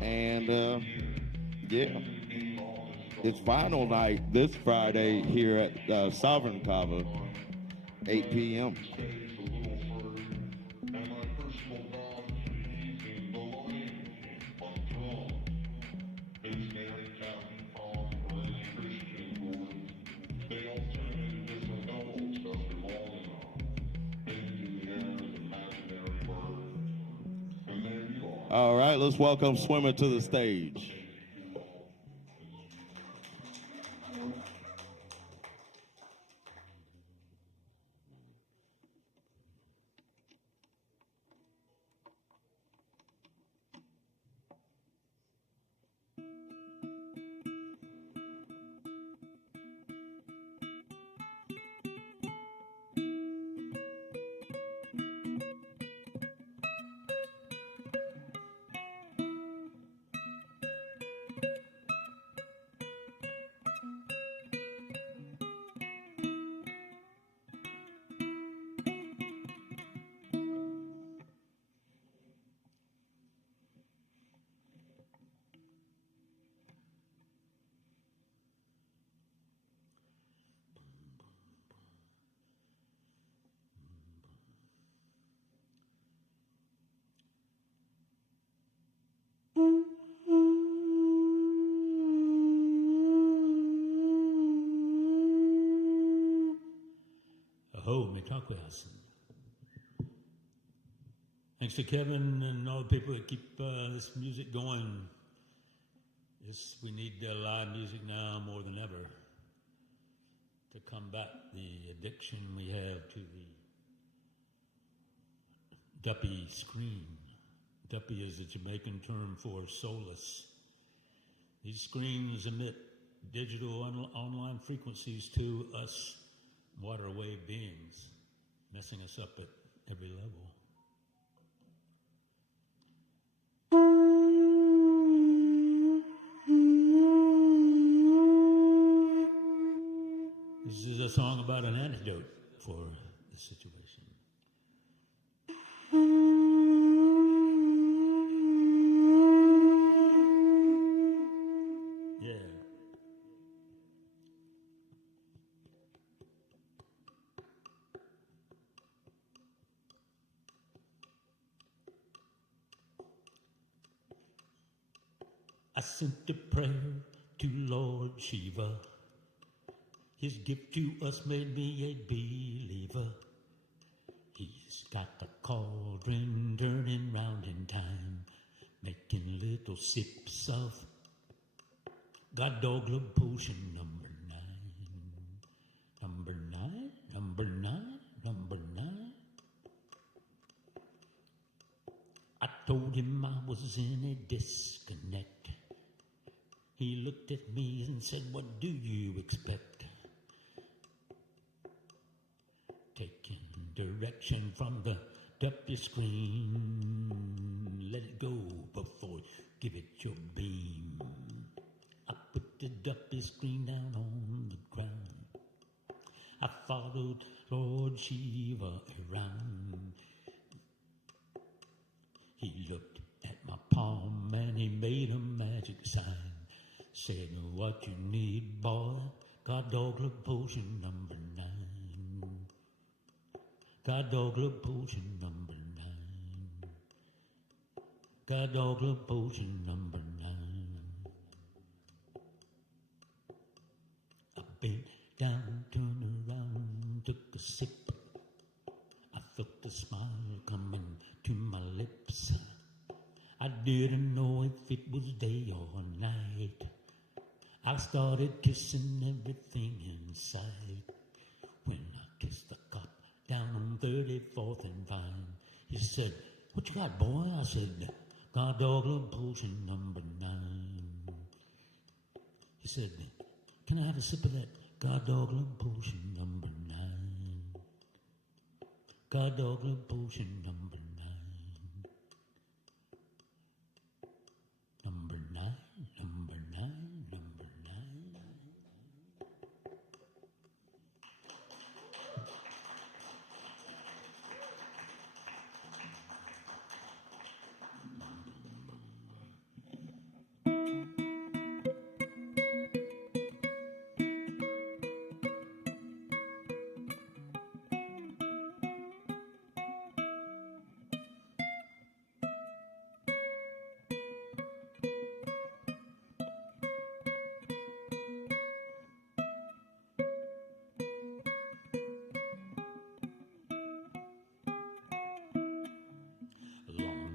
And, yeah, it's vinyl night this Friday here at Sovereign Kava, 8 p.m. All right, let's welcome Swimmer to the stage. Ho Mitakuyasin. Thanks to Kevin and all the people that keep this music going. We need live music now more than ever to combat the addiction we have to the duppy screen. Duppy is a Jamaican term for soulless. These screens emit digital online frequencies to us water wave beings, messing us up at every level. This is a song about an antidote for the situation. Yeah. I sent a prayer to Lord Shiva. His gift to us made me a believer. He's got the cauldron turning round in time, making little sips of God Dog Love Potion number 9. Number 9, number 9, number 9. I told him I was in a disconnect. He looked at me and said, "What do you expect?" Taking direction from the duppy screen. Let it go before you give it your beam. I put the duppy screen down on the ground. I followed Lord Shiva around. He looked at my palm and he made a magic sign. Said, "What you need, boy? God Dog Love Potion number 9. God Dog Love Potion number 9. God Dog Love Potion number 9. I bent down, turned around, took a sip. I felt a smile coming to my lips. I didn't know if it was day or night. I started kissing everything in sight. When I kissed the cop down on 34th and Vine, he said, "What you got, boy?" I said, "God Dog Love Potion number 9. He said, "Can I have a sip of that God Dog Love Potion number 9? God Dog Love Potion number 9. Number 9, number 9, number 9.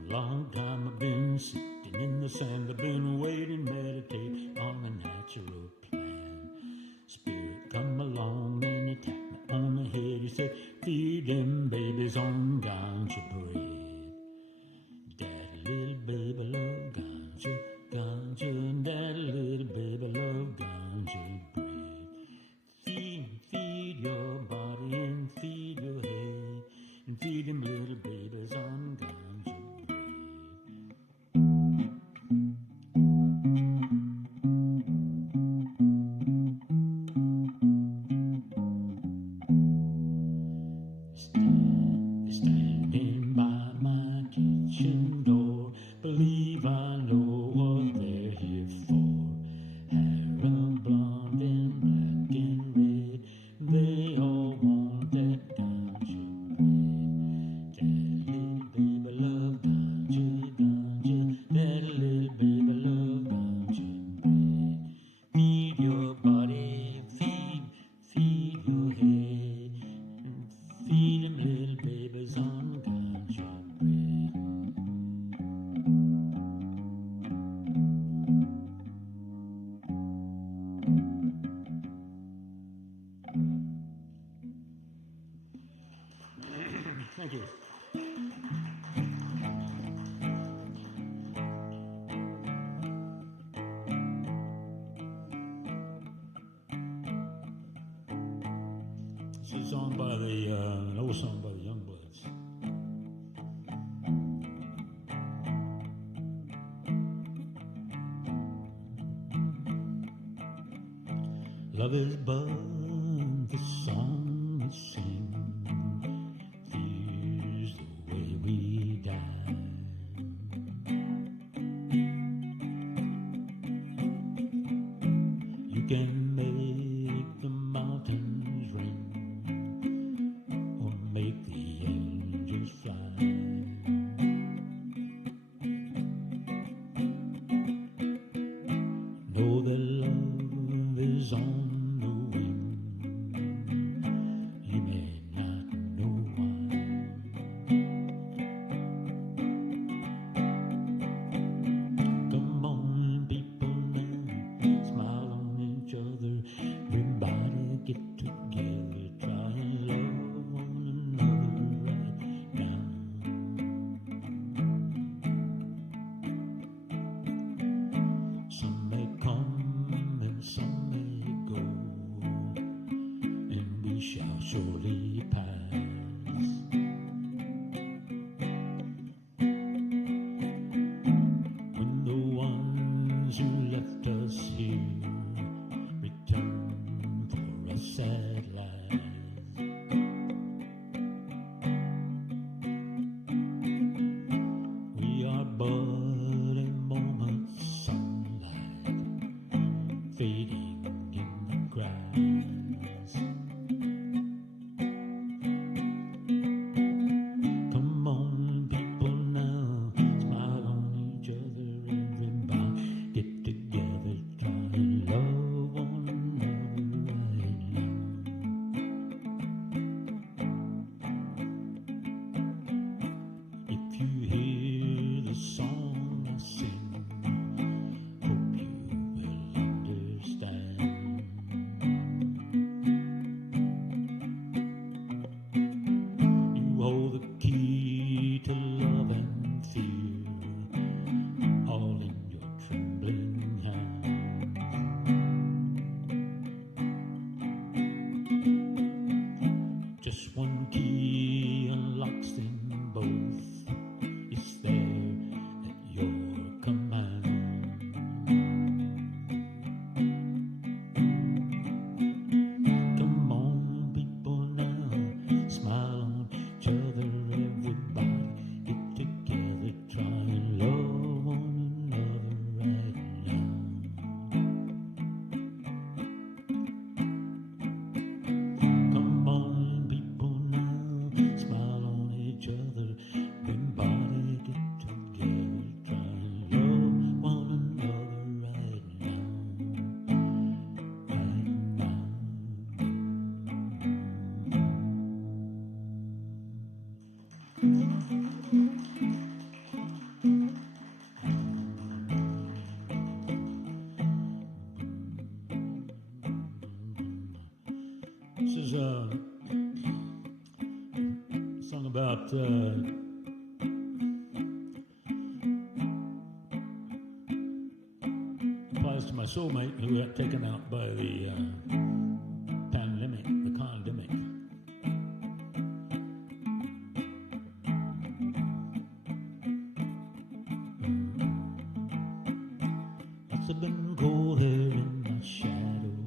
Long time I've been sitting in the sand. I've been waiting, meditating on a natural plan. Spirit come along and he tapped me on the head. He said, "Feed them babies on ganja bread. Daddy, little baby, love ganja, ganja. Daddy, little baby, love ganja bread. Feed your body and feed your head. And feed them little babies on ganja." Standing by is a song by an old song by the Youngbloods. Love is but the song we sing, fear's the way we die. You can make the mountains rain or make the angels fly. Know that love is on the wing. You may not know why. Come on, people now, smile on each other. Everybody get together, try and love one another right now. Some may come and some may go, and we shall surely pass. When the ones who left us here return for us at last, we are but a moment's sunlight fading in the grass. Come on, people now, smile on each other. Everybody get together, try and love one another right now. If you hear the song I sing, hope you will understand. You hold the key to love and fear, all in your trembling hands. Just one key unlocks them both. It's there at your command. Come on, people now, smile on each other. Everybody get together, try and love one another right now. Come on, people now, smile on each other. Everybody get together, try and love one another right now. Right now. This is a song about applies to my soulmate who got taken out by the pandemic, the condemic. Lots of been cold hair in my shadow,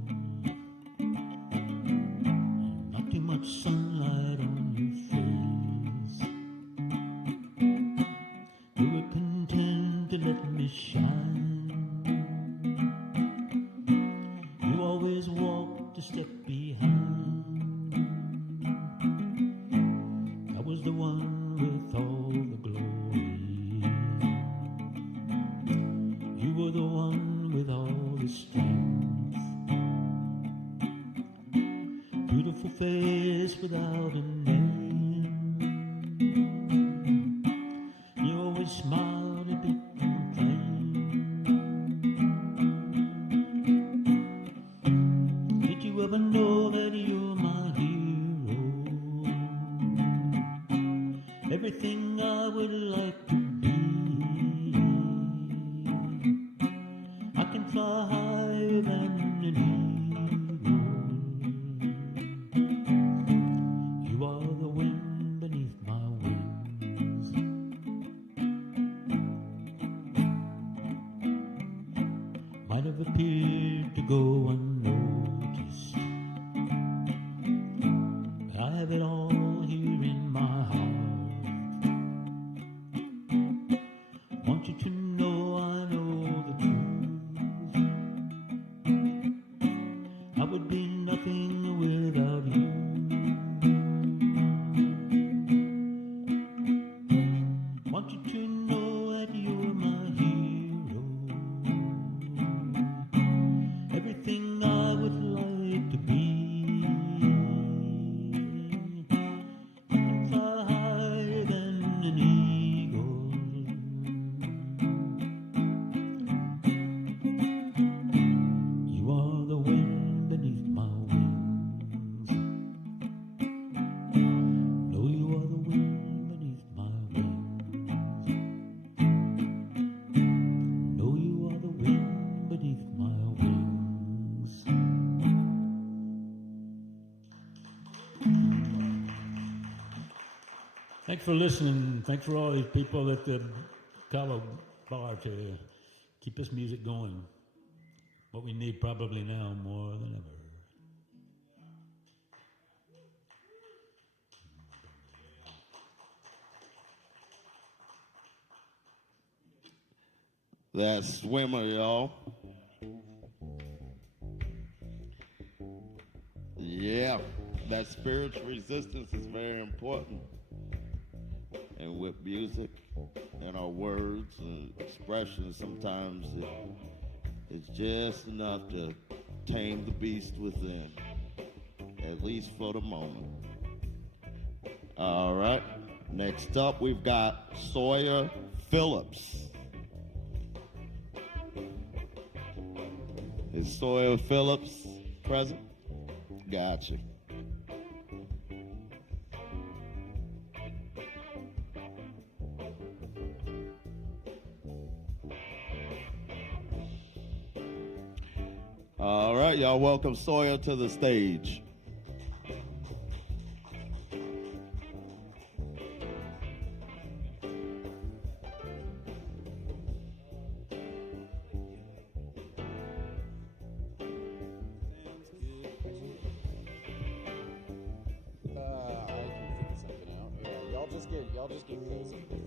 not too much sunlight on your face. You were content to let me shine. You always walked a step behind. I was the one with all the glory. You were the one with all the strength. Beautiful face without a name. You always smiled a bit complained. Did you ever know that you're my hero? Everything I would like to be. I can fly higher than an eagle. have it all here in my heart. Want you to know I know the truth. I would be nothing without you. Want you to know that you're my hero. Everything I would like to be. Fly higher than an eagle. You are the wind beneath my wings. No, you are the wind beneath my wings. No, you are the wind beneath my wings. Thanks for listening. Thanks for all these people at the Kava bar to keep this music going. What we need probably now more than ever. That swimmer, y'all. Yeah, that spiritual resistance is very important. And with music and our words and expressions, sometimes it's just enough to tame the beast within, at least for the moment. All right, next up we've got Sawyer Phillips. Is Sawyer Phillips present? Gotcha. All right, y'all welcome Sawyer to the stage. Y'all just get cozy for now.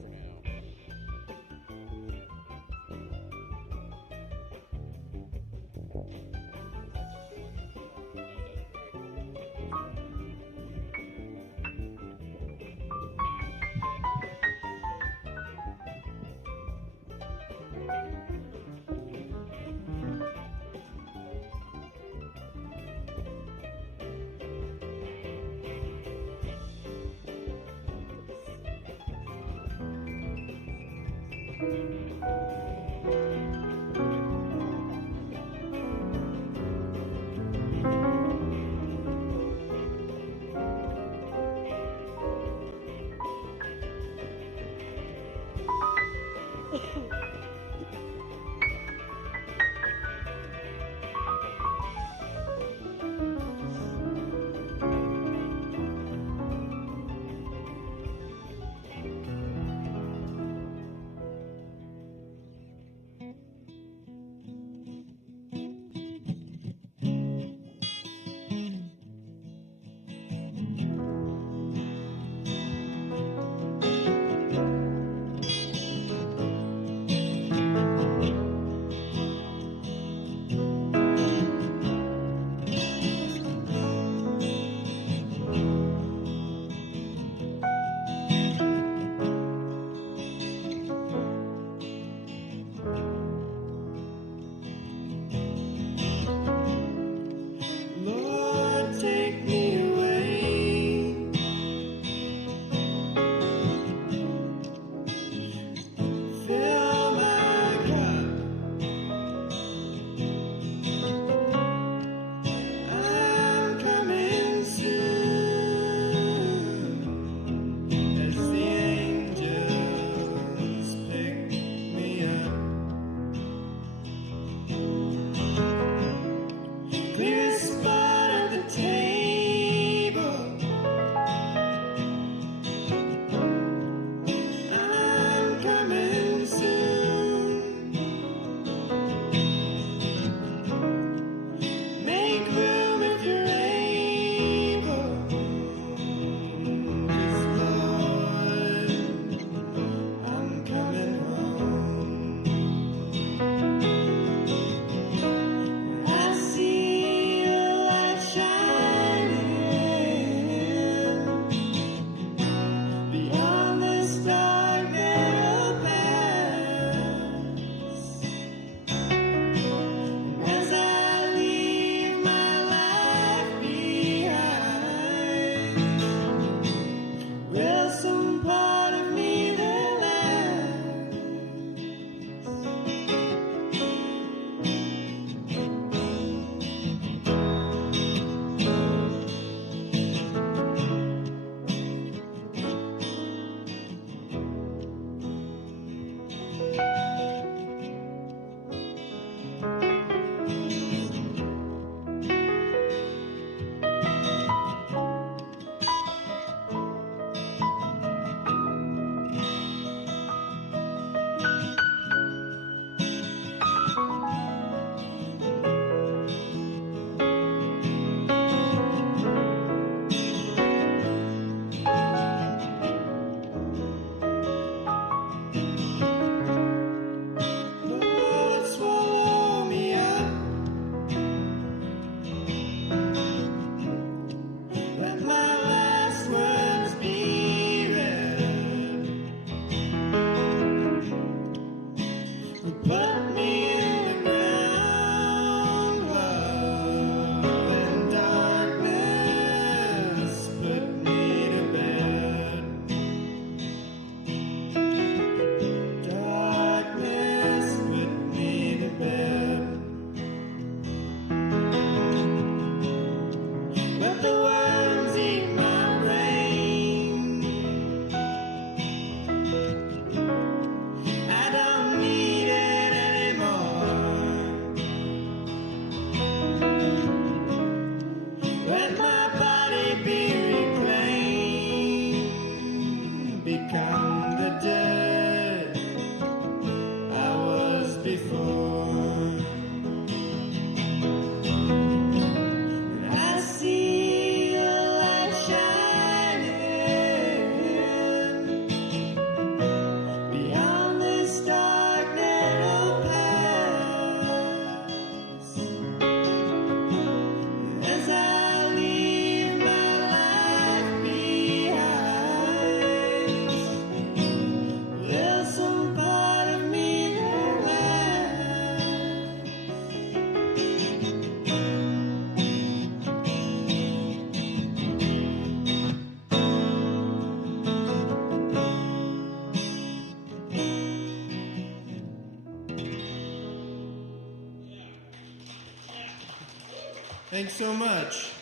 Thanks so much.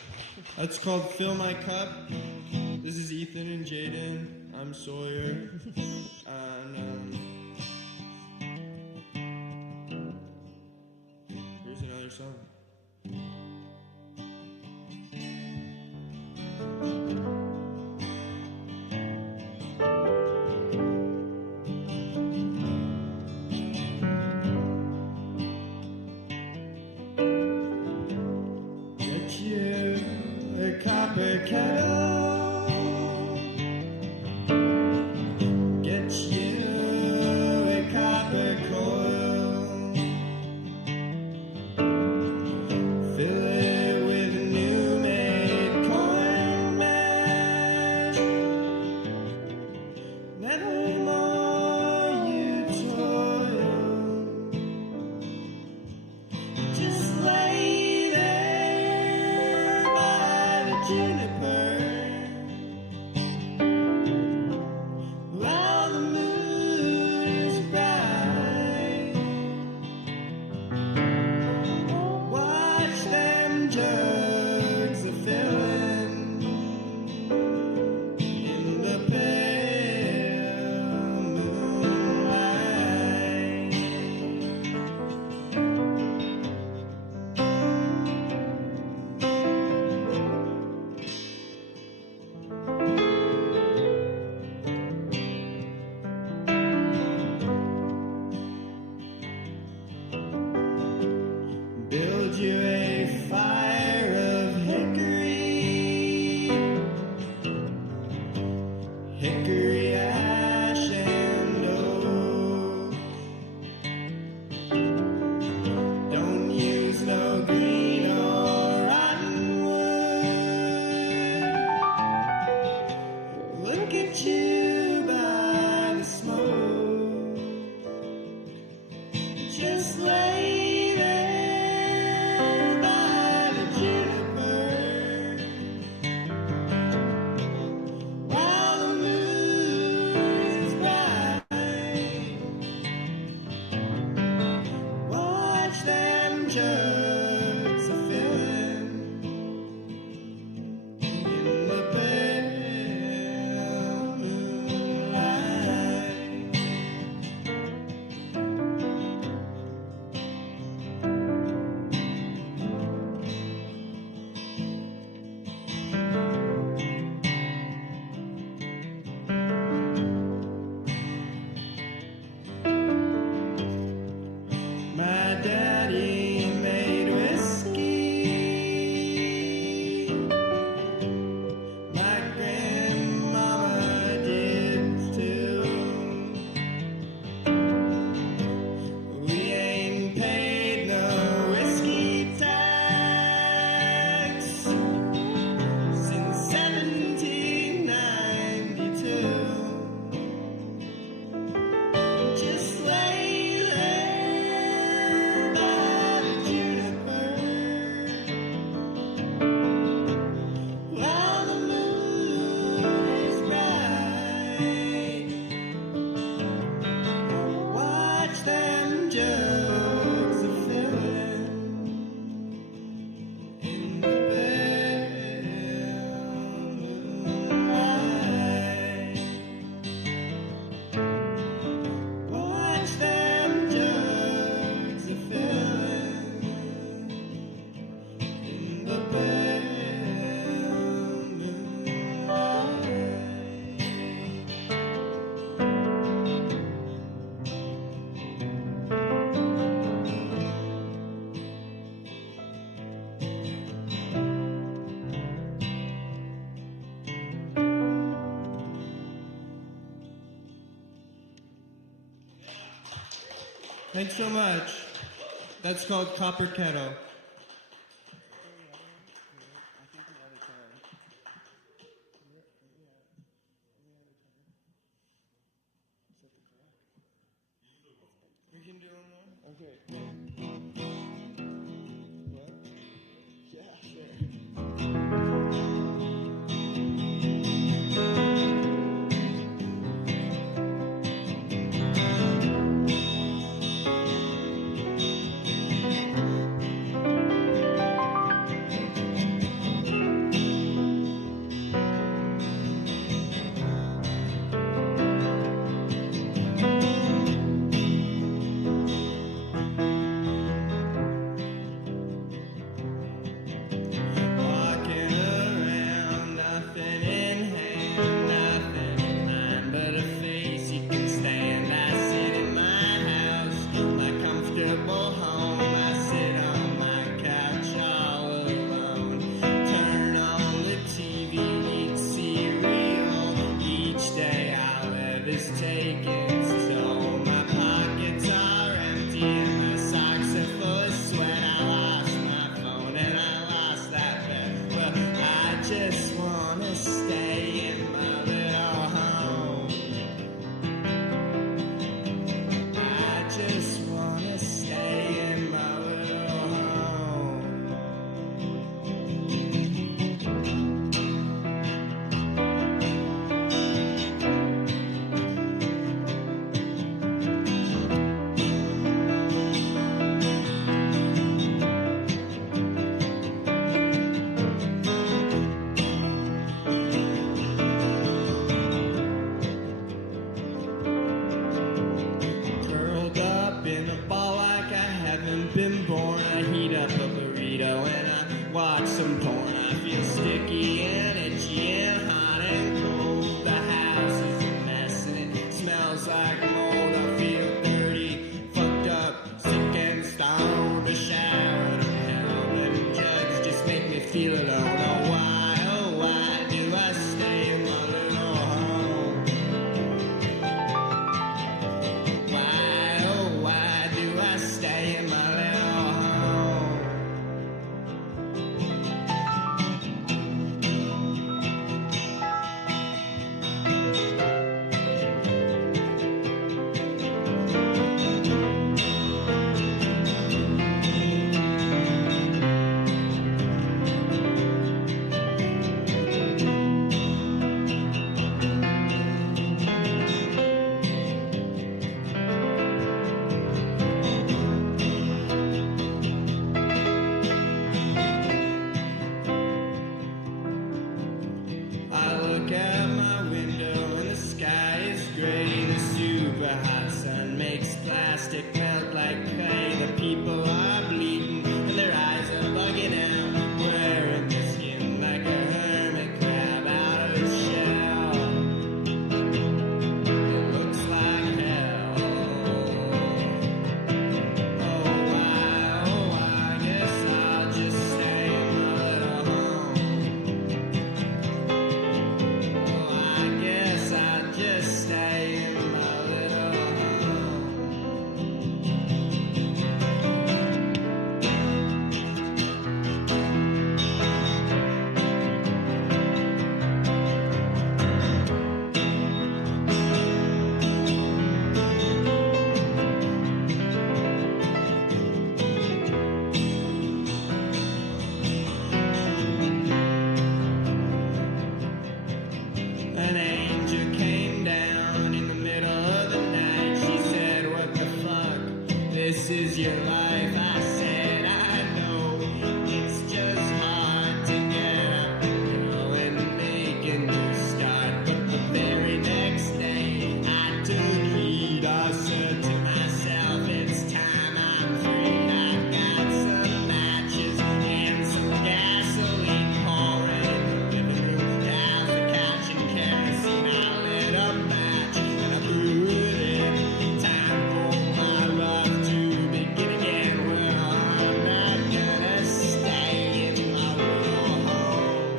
That's called Fill My Cup. This is Ethan and Jaden. I'm Sawyer. And here's another song. Get you a copper kettle. Get you a copper coil. Fill it with a new made corn mash. Never more you toil. Just lay there by the juniper while the moon is bright. Watch them jugs a filling in the pale moonlight. Build you a fire of hickory, hickory ash and oak. Don't use no green or rotten wood. Look at you by the smoke. Just lay there by the juniper while the moon is bright. Watch them jugs a filling in the pale moonlight. My daddy made whiskey. My grandmama did too. We ain't paid no whiskey tax since 1792. Just lay there by the juniper while the moon is bright. Watch them jugs a filling in the pale moonlight. Watch them jugs a filling in the pale moonlight. Thanks so much. That's called Copper Kettle. We can do one more? Okay. What? Yeah, sure. just wanna stay in my little home. I just wanna stay in my little home. Curled up in a ball like I haven't been born. I heat up a burrito and I watch some porn. I feel sticky and itchy and hot and cold. The house is a mess and it smells like mold. I feel dirty, fucked up, sick and stoned. A shower and a hell and drugs just make me feel alone. Oh why do I stay in my little home? Why do I stay in my little home? I look out my window and the sky is gray. The super hot sun makes plastic melt like clay. The people are bleeding and their eyes are bugging out. Wearing their skin like a hermit crab out of its shell. It looks like hell. Oh, I guess I'll just stay in my little home. I guess I'll just stay in my little home. An angel came down in the middle of the night. She said, what the fuck? This is your life. I said, I know. It's just hard to get up, and make a new start. But the very next day, I took heed. I said to myself, it's time I'm free. I've got some matches and some gasoline pouring in the living room. Down the couch and kerosene, I lit a match and I blew it in. Time for my love to begin again. Well, I'm not gonna stay in my little home.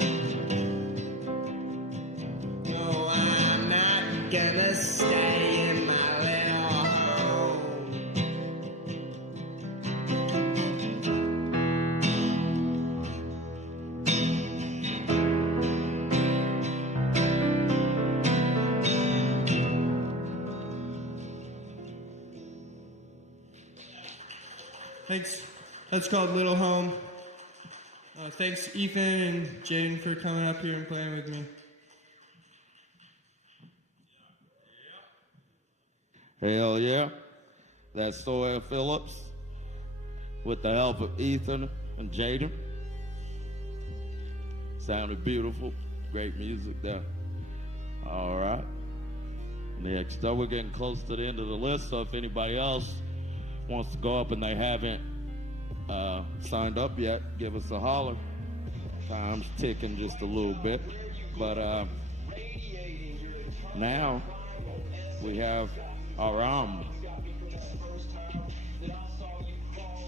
No, I'm not gonna stay in my little home. Thanks. That's called Little Home. Thanks, Ethan and Jaden, for coming up here and playing with me. Hell yeah. That's Sawyer Phillips with the help of Ethan and Jaden. Sounded beautiful. Great music there. All right. Next up, we're getting close to the end of the list, so if anybody else wants to go up and they haven't signed up yet, give us a holler. Time's ticking just a little bit. But now we have Aram.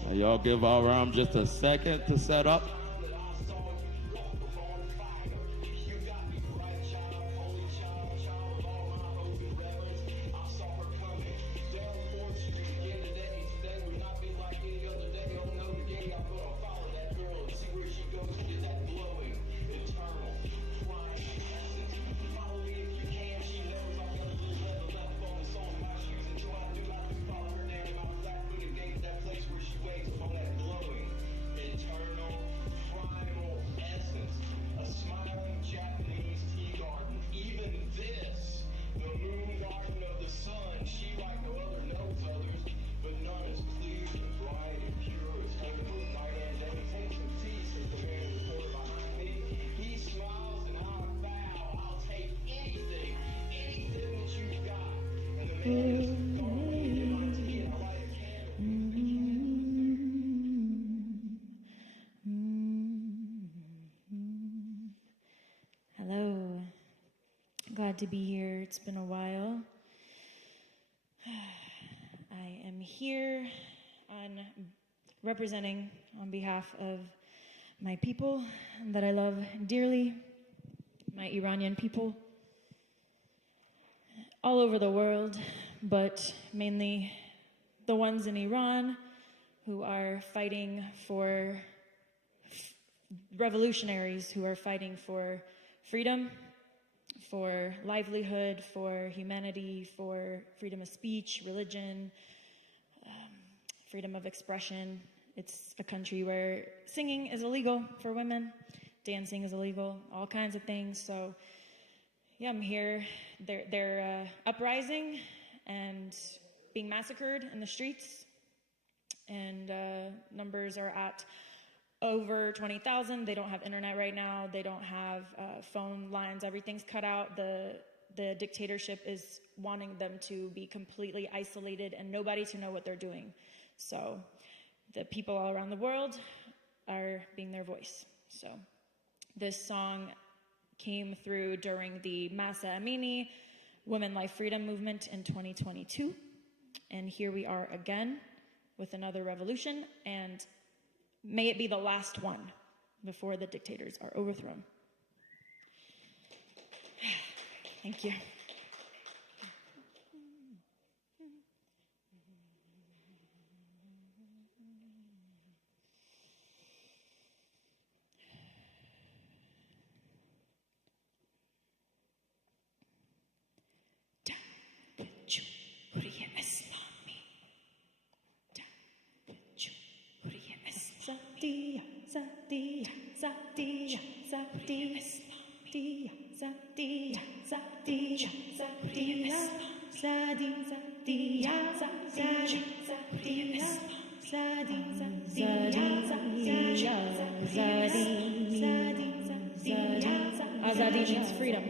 Now y'all give Aram just a second to set up. Glad to be here. It's been a while. I am here representing on behalf of my people that I love dearly, my Iranian people, all over the world, but mainly the ones in Iran who are fighting for revolutionaries, who are fighting for freedom, for livelihood, for humanity, for freedom of speech, religion, freedom of expression. It's a country where singing is illegal for women, dancing is illegal, all kinds of things. So, yeah, I'm here. They're uprising and being massacred in the streets, and numbers are at over 20,000. They don't have internet right now. They don't have phone lines. Everything's cut out. The dictatorship is wanting them to be completely isolated and nobody to know what they're doing. So the people all around the world are being their voice. So this song came through during the Masa Amini Women Life Freedom Movement in 2022. And here we are again with another revolution, and may it be the last one before the dictators are overthrown. Thank you. Azadi means freedom.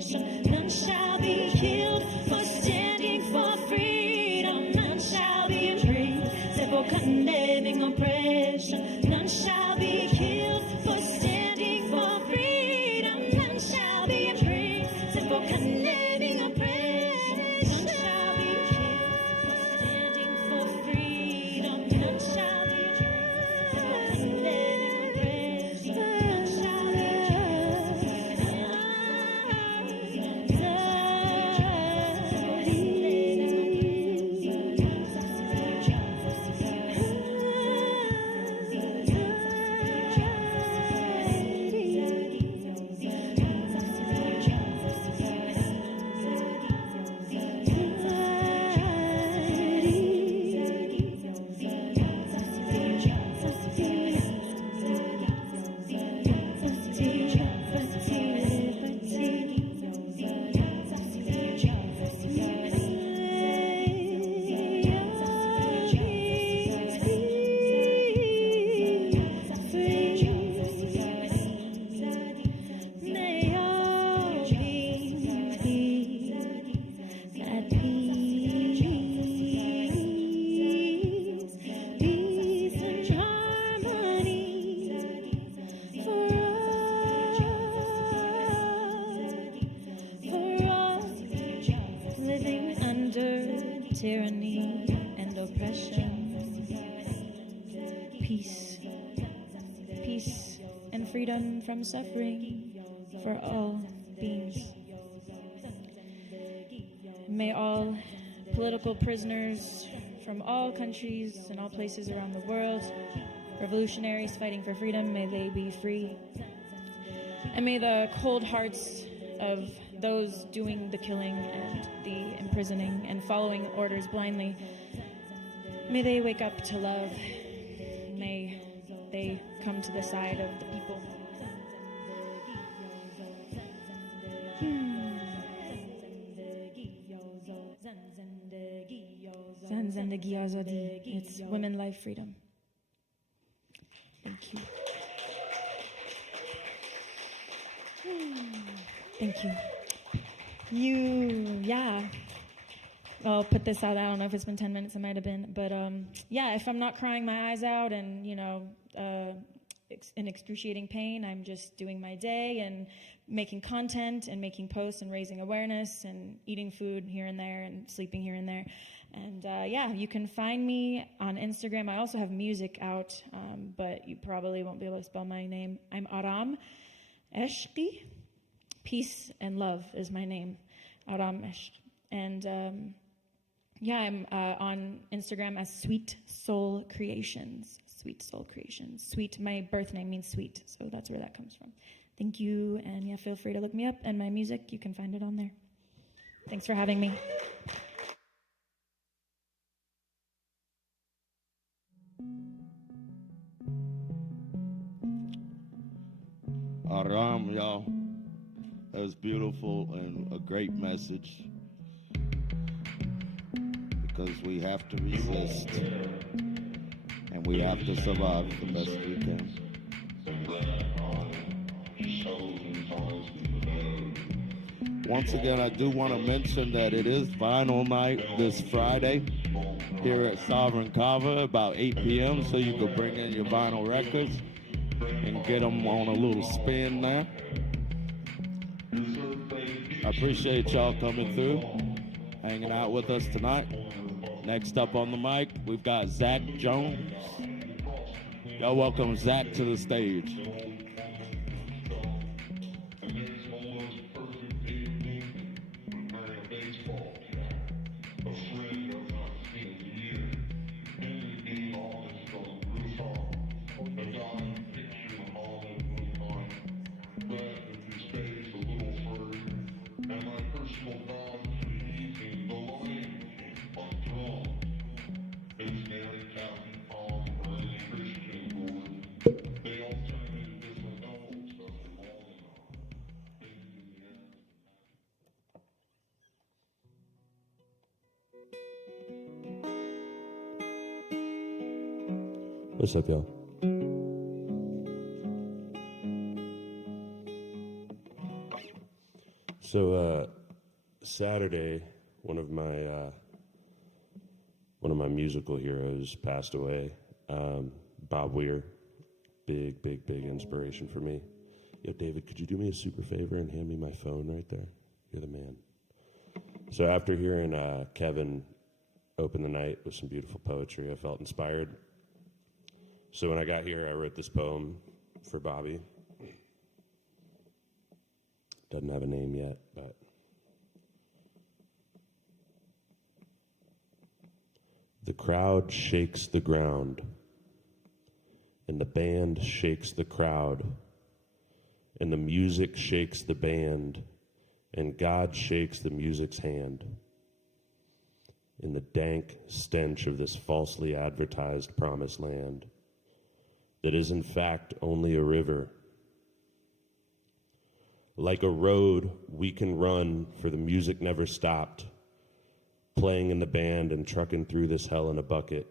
oppression. None shall be killed for standing for freedom. None shall be imprisoned for condemning oppression. None shall be killed for standing for freedom. None shall be imprisoned for condemning oppression. None shall be killed for standing for freedom. None shall be imprisoned for condemning oppression. None shall be May all beings be at peace, peace and harmony for all living under tyranny and oppression. Peace, peace and freedom from suffering for all beings. May all political prisoners from all countries and all places around the world, revolutionaries fighting for freedom, may they be free. And may the cold hearts of those doing the killing and the imprisoning and following orders blindly, may they wake up to love. May they come to the side of the people. Zan Zendegi Azadi. It's women, life, freedom. Thank you. Thank you. Yeah. I'll put this out. I don't know if it's been 10 minutes. It might have been. But yeah, if I'm not crying my eyes out and, in excruciating pain, I'm just doing my day and making content and making posts and raising awareness and eating food here and there and sleeping here and there. And yeah, you can find me on Instagram. I also have music out, but you probably won't be able to spell my name. I'm Aram Eshki. Peace and love is my name. Aram Eshki. And yeah, I'm on Instagram as Sweet Soul Creations. Sweet Soul Creations. Sweet, my birth name means sweet, so that's where that comes from. Thank you, and yeah, feel free to look me up, and my music, you can find it on there. Thanks for having me. Aram, y'all. That was beautiful and a great message. Because we have to resist. And we have to survive the best we can. Once again, I do want to mention that it is vinyl night this Friday here at Sovereign Kava about 8 p.m. So you can bring in your vinyl records and get them on a little spin there. I appreciate y'all coming through, hanging out with us tonight. Next up on the mic, we've got Zach Jones. Y'all welcome Zach to the stage. What's up, y'all? So Saturday, one of my musical heroes passed away. Bob Weir, big inspiration for me. Yo, David, could you do me a super favor and hand me my phone right there? You're the man. So after hearing Kevin open the night with some beautiful poetry, I felt inspired. So when I got here, I wrote this poem for Bobby. Doesn't have a name yet, but the crowd shakes the ground, and the band shakes the crowd, and the music shakes the band, and God shakes the music's hand. In the dank stench of this falsely advertised promised land, that is in fact only a river. Like a road we can run, for the music never stopped, playing in the band and trucking through this hell in a bucket.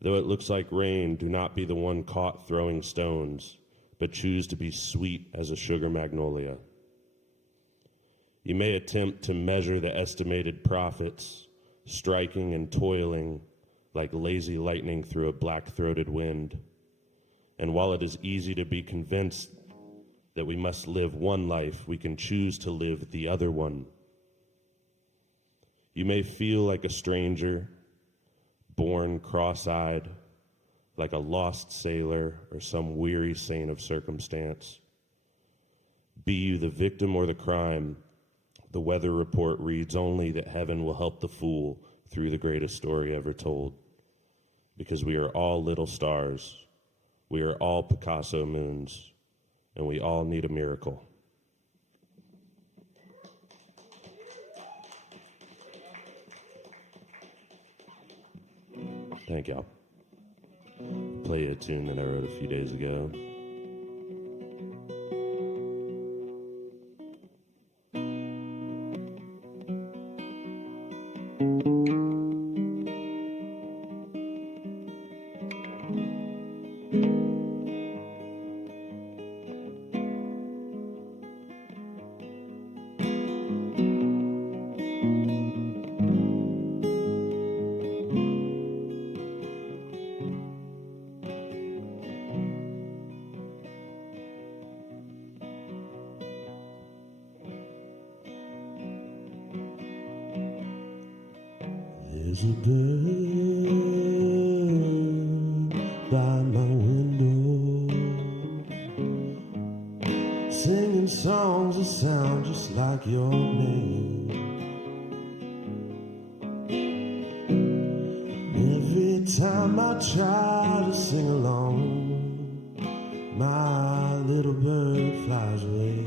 Though it looks like rain, do not be the one caught throwing stones, but choose to be sweet as a sugar magnolia. You may attempt to measure the estimated profits, striking and toiling like lazy lightning through a black-throated wind. And while it is easy to be convinced that we must live one life, we can choose to live the other one. You may feel like a stranger, born cross-eyed, like a lost sailor or some weary saint of circumstance. Be you the victim or the crime, the weather report reads only that heaven will help the fool through the greatest story ever told. Because we are all little stars, we are all Picasso moons, and we all need a miracle. Thank y'all. Play a tune that I wrote a few days ago. There's a bird by my window, singing songs that sound just like your name. Every time I try to sing along, my little bird flies away.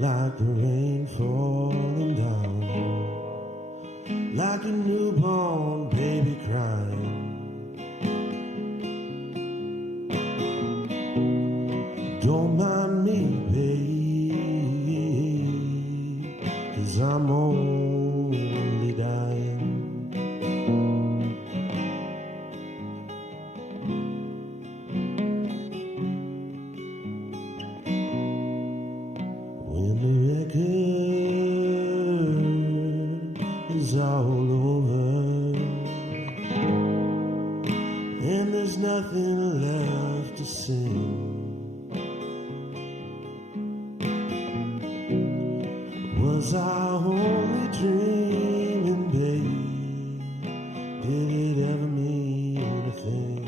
Like the rain falling down, like a newborn baby crying. Don't mind me, babe, 'cause I'm only dying. All over, and there's nothing left to sing. Was I only dreaming, babe? Did it ever mean a thing?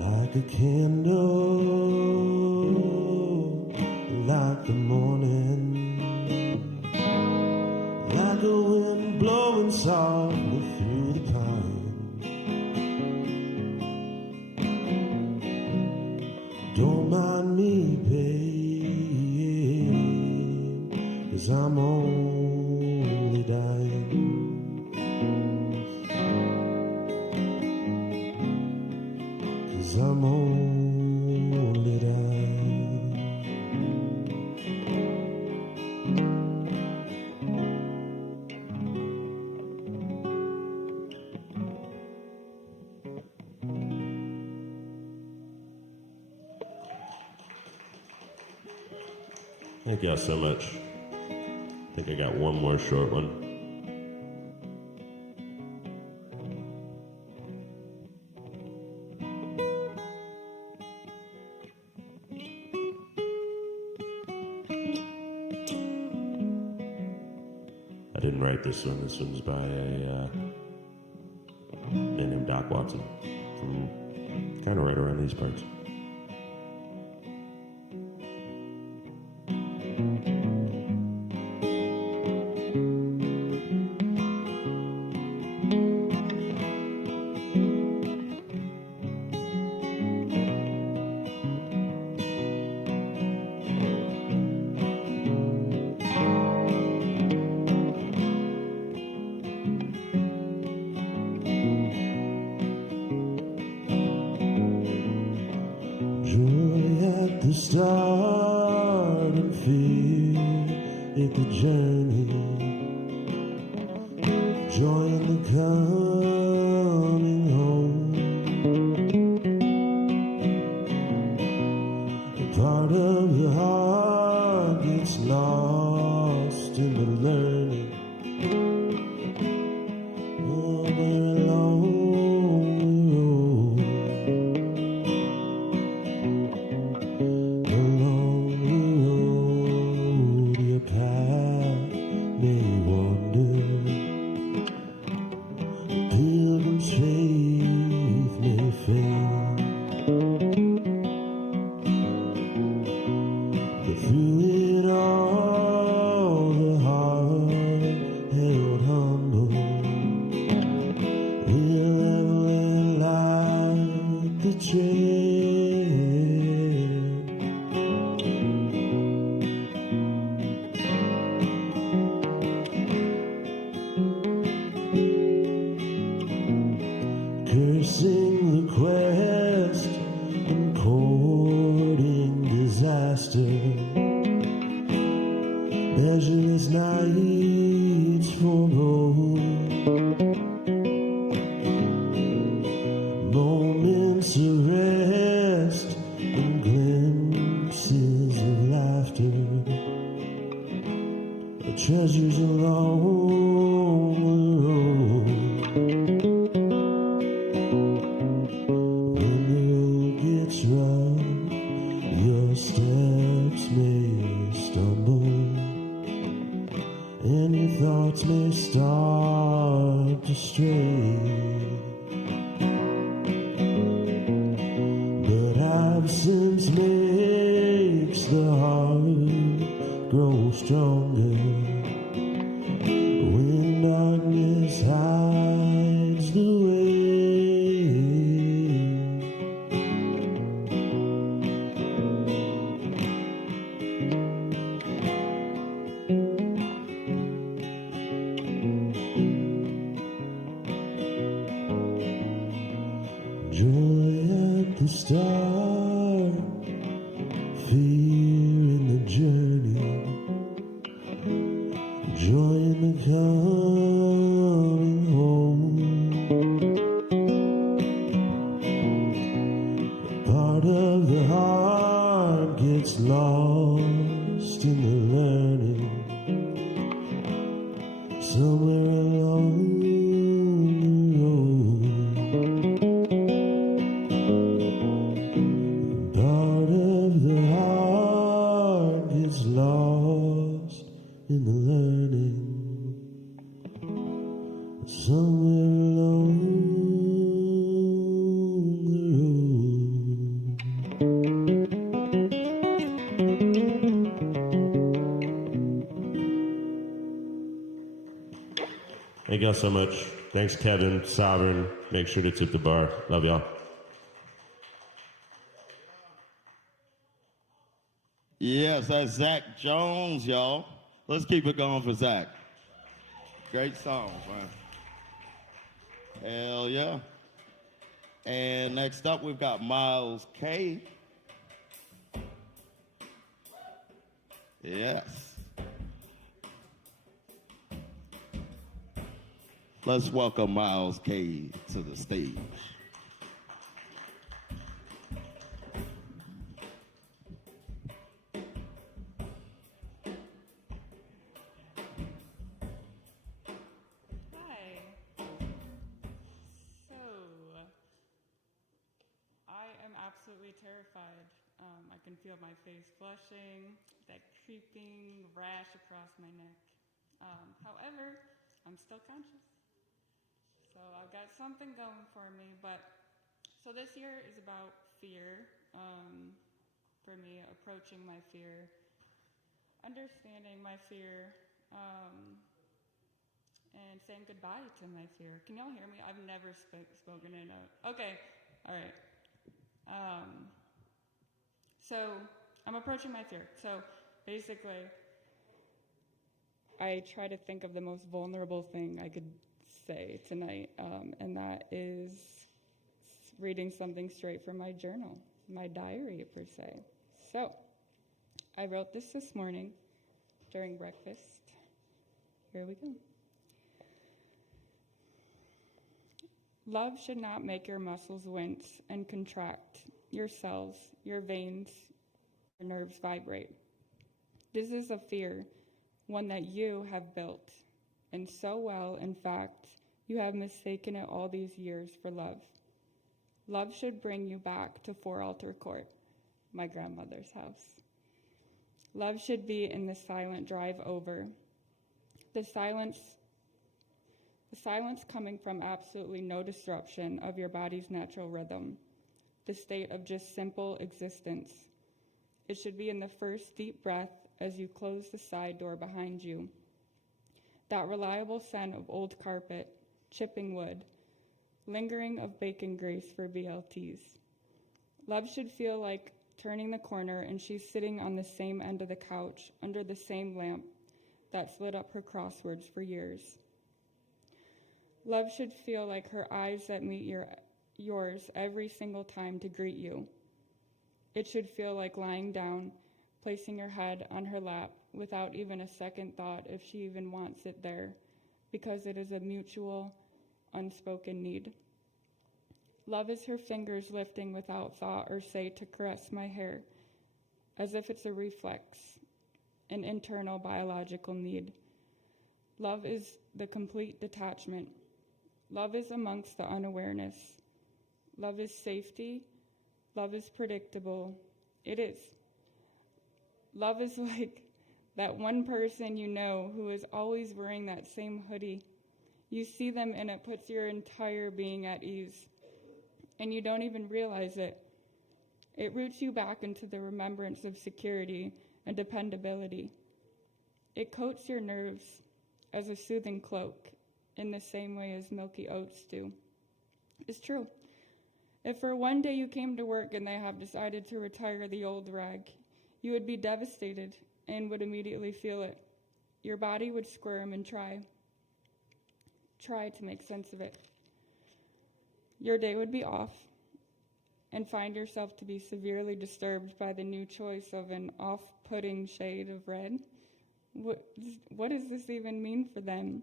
Like a candle, like the morning, like a wind blowing softly through the pine. Don't mind me, babe, 'cause I'm only dying. 'cause I'm only down. Thank y'all so much. I think I got one more short one. I didn't write this one. This one's by a man named Doc Watson from kind of right around these parts. Joy at the start and fear at the journey. Joy in the coming home. A part of the heart gets lost in the learning. Oh, we're alone. Cursing the quest and courting disaster. Measureless nights for both. Moments of rest and glimpses of laughter. The treasures along the road. When the road gets rough, your steps may stumble, and your thoughts may start to stray. But absence makes the heart grow stronger. When darkness hides the way. Joy at the start, fear in the journey, joy in the coming home. Part of the heart gets lost in the learning, somewhere along the road. Part of the heart gets lost in the learning, somewhere along the road. Thank y'all so much. Thanks, Kevin, Sovereign. Make sure to tip the bar. Love y'all. Yes, that's Zach Jones, y'all. Let's keep it going for Zach. Great songs, man. Hell yeah. And next up, we've got Miles K. Yes. Let's welcome Miles K to the stage. Hi. So, I am absolutely terrified. I can feel my face flushing, that creeping rash across my neck. However, I'm still conscious. So I've got something going for me, so this year is about fear. For me, approaching my fear, understanding my fear, and saying goodbye to my fear. Can y'all hear me? I've never spoken in a... Okay, all right. So I'm approaching my fear. So basically, I try to think of the most vulnerable thing I could say tonight, and that is reading something straight from my journal, my diary per se. So I wrote this morning during breakfast. Here we go. Love should not make your muscles wince and contract, your cells, your veins, your nerves vibrate. This is a fear, one that you have built, and so well, in fact, you have mistaken it all these years for love. Love should bring you back to Four Altar Court, my grandmother's house. Love should be in the silent drive over. The silence coming from absolutely no disruption of your body's natural rhythm, the state of just simple existence. It should be in the first deep breath as you close the side door behind you. That reliable scent of old carpet, chipping wood, lingering of bacon grease for BLTs. Love should feel like turning the corner and she's sitting on the same end of the couch under the same lamp that's lit up her crosswords for years. Love should feel like her eyes that meet yours every single time to greet you. It should feel like lying down, placing her head on her lap without even a second thought if she even wants it there, because it is a mutual, unspoken need. Love is her fingers lifting without thought or say to caress my hair, as if it's a reflex, an internal biological need. Love is the complete detachment. Love is amongst the unawareness. Love is safety. Love is predictable. It is. Love is like that one person you know who is always wearing that same hoodie. You see them and it puts your entire being at ease. And you don't even realize it. It roots you back into the remembrance of security and dependability. It coats your nerves as a soothing cloak in the same way as milky oats do. It's true. If for one day you came to work and they have decided to retire the old rag, you would be devastated and would immediately feel it. Your body would squirm and try to make sense of it. Your day would be off and find yourself to be severely disturbed by the new choice of an off-putting shade of red. What does this even mean for them?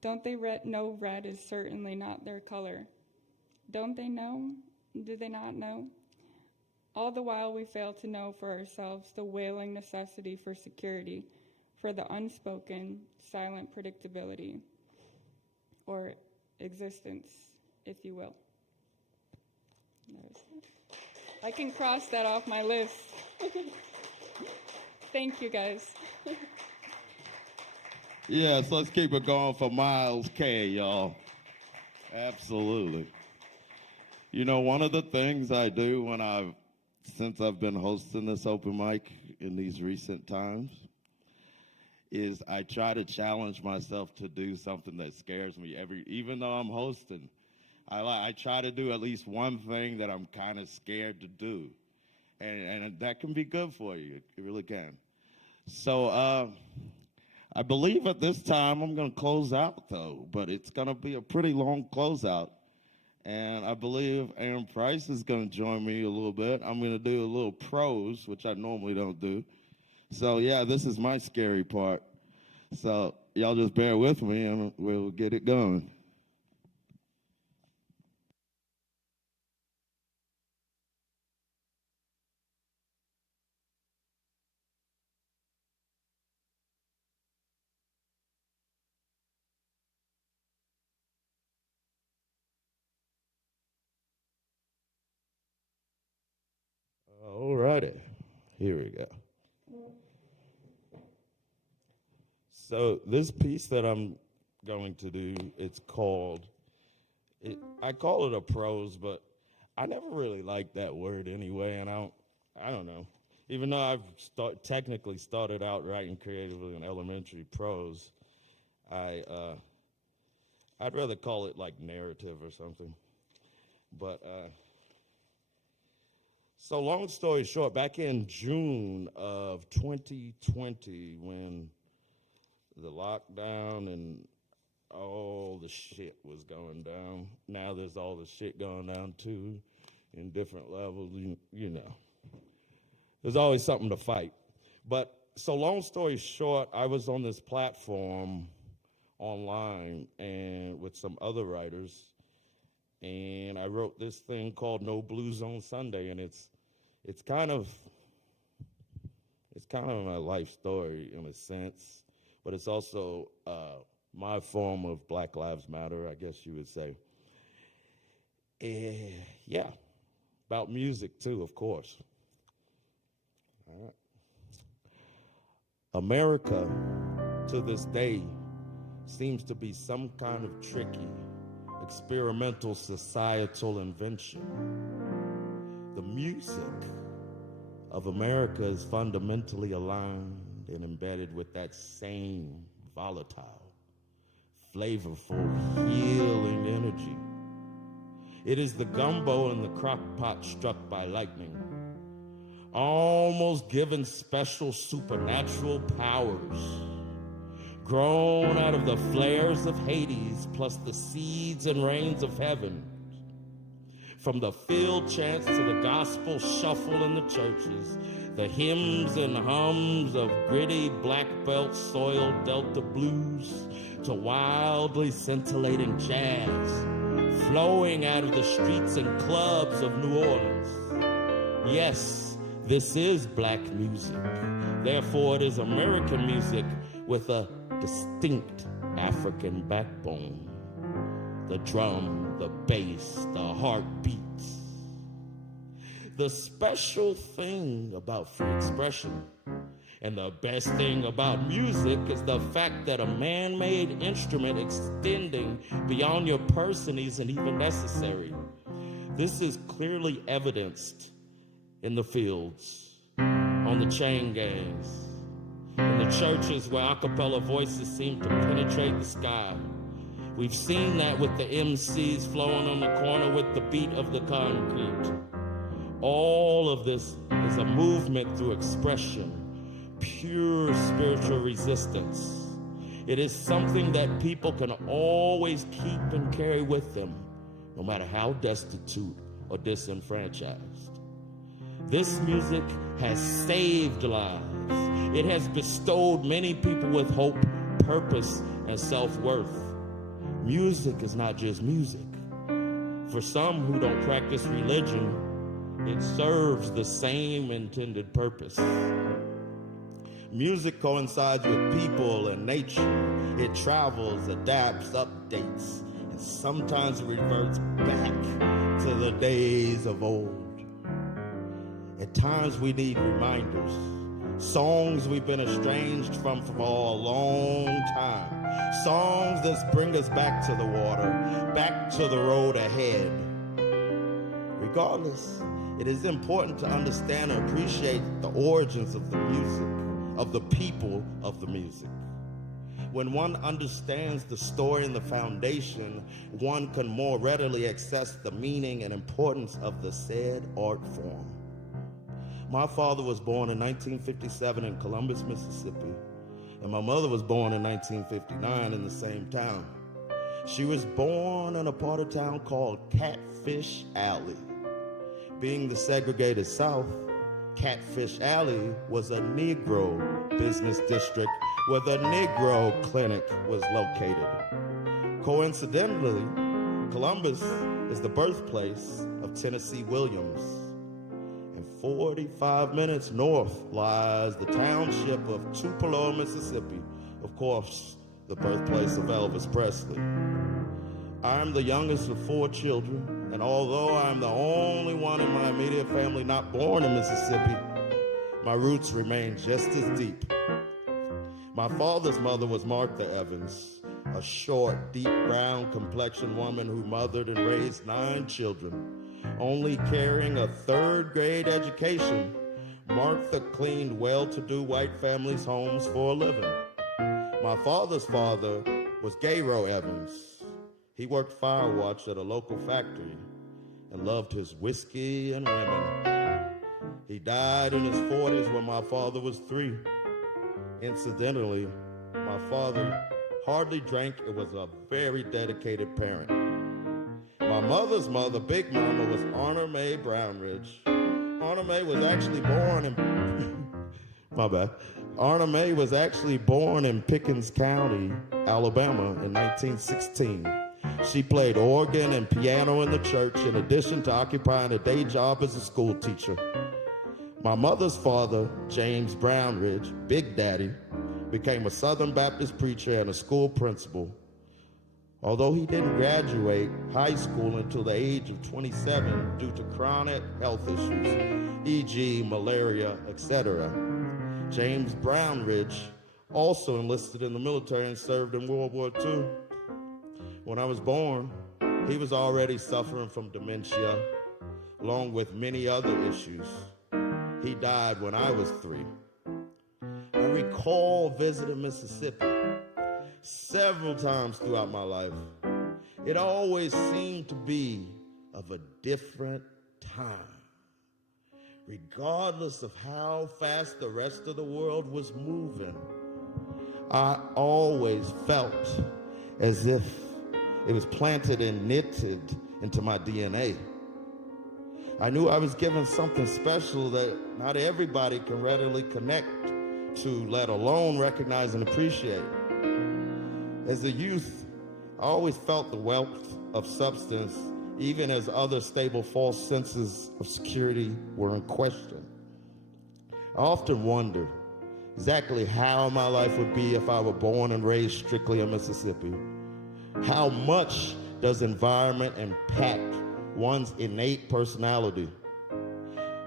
Don't they know red is certainly not their color? Don't they know? Do they not know? All the while we fail to know for ourselves the wailing necessity for security, for the unspoken, silent predictability, or existence, if you will. I can cross that off my list. Thank you, guys. Yes, let's keep it going for Miles K, y'all. Absolutely. You know, one of the things I do since I've been hosting this open mic in these recent times is I try to challenge myself to do something that scares me even though I'm hosting. I try to do at least one thing that I'm kind of scared to do. And that can be good for you. It really can. So I believe at this time I'm going to close out, though. But it's going to be a pretty long closeout. And I believe Aaron Price is going to join me a little bit. I'm going to do a little prose, which I normally don't do. So, yeah, this is my scary part. So, y'all just bear with me and we'll get it going. All righty, here we go. So this piece that I'm going to do, it's called, I call it a prose, but I never really liked that word anyway, and I don't know. Even though I've technically started out writing creatively in elementary prose, I'd rather call it like narrative or something. But so long story short, back in June of 2020, when the lockdown and all the shit was going down, now there's all the shit going down too, in different levels, you know. There's always something to fight. But so long story short, I was on this platform online and with some other writers, and I wrote this thing called No Blues on Sunday, and it's kind of my life story in a sense, but it's also my form of Black Lives Matter, I guess you would say. Yeah, about music too, of course. All right. America, to this day, seems to be some kind of tricky, experimental societal invention. The music of America is fundamentally aligned and embedded with that same volatile, flavorful, healing energy. It is the gumbo in the crock pot struck by lightning, almost given special supernatural powers, grown out of the flares of Hades plus the seeds and rains of heaven. From the field chants to the gospel shuffle in the churches, the hymns and hums of gritty black belt soil Delta blues, to wildly scintillating jazz flowing out of the streets and clubs of New Orleans. Yes, this is black music. Therefore, it is American music with a distinct African backbone. The drum, the bass, the heartbeats. The special thing about free expression and the best thing about music is the fact that a man-made instrument extending beyond your person isn't even necessary. This is clearly evidenced in the fields, on the chain gangs, in the churches where a cappella voices seem to penetrate the sky. We've seen that with the MCs flowing on the corner with the beat of the concrete. All of this is a movement through expression, pure spiritual resistance. It is something that people can always keep and carry with them, no matter how destitute or disenfranchised. This music has saved lives. It has bestowed many people with hope, purpose, and self-worth. Music is not just music. For some who don't practice religion, it serves the same intended purpose. Music coincides with people and nature. It travels, adapts, updates, and sometimes reverts back to the days of old. At times we need reminders, songs we've been estranged from for a long time. Songs that bring us back to the water, back to the road ahead. Regardless, it is important to understand and appreciate the origins of the music, of the people of the music. When one understands the story and the foundation, one can more readily access the meaning and importance of the said art form. My father was born in 1957 in Columbus, Mississippi, and my mother was born in 1959 in the same town. She was born in a part of town called Catfish Alley. Being the segregated South, Catfish Alley was a Negro business district where the Negro Clinic was located. Coincidentally, Columbus is the birthplace of Tennessee Williams. And 45 minutes north lies the township of Tupelo, Mississippi, of course, the birthplace of Elvis Presley. I'm the youngest of 4 children, and although I'm the only one in my immediate family not born in Mississippi, my roots remain just as deep. My father's mother was Martha Evans, a short, deep brown complexioned woman who mothered and raised 9 children. Only carrying a 3rd grade education, Martha cleaned well-to-do white families' homes for a living. My father's father was Gairo Evans. He worked fire watch at a local factory and loved his whiskey and women. He died in his 40s when my father was 3. Incidentally, my father hardly drank and was a very dedicated parent. My mother's mother, Big Mama, was Honor Mae Brownridge. Honor Mae was actually born in my bad. Honor Mae was actually born in Pickens County, Alabama in 1916. She played organ and piano in the church in addition to occupying a day job as a school teacher. My mother's father, James Brownridge, Big Daddy, became a Southern Baptist preacher and a school principal. Although he didn't graduate high school until the age of 27 due to chronic health issues, e.g. malaria, etc., James Brownridge also enlisted in the military and served in World War II. When I was born, he was already suffering from dementia, along with many other issues. He died when I was 3. I recall visiting Mississippi several times throughout my life. It always seemed to be of a different time. Regardless of how fast the rest of the world was moving, I always felt as if it was planted and knitted into my DNA. I knew I was given something special that not everybody can readily connect to, let alone recognize and appreciate. As a youth, I always felt the wealth of substance, even as other stable false senses of security were in question. I often wondered exactly how my life would be if I were born and raised strictly in Mississippi. How much does environment impact one's innate personality?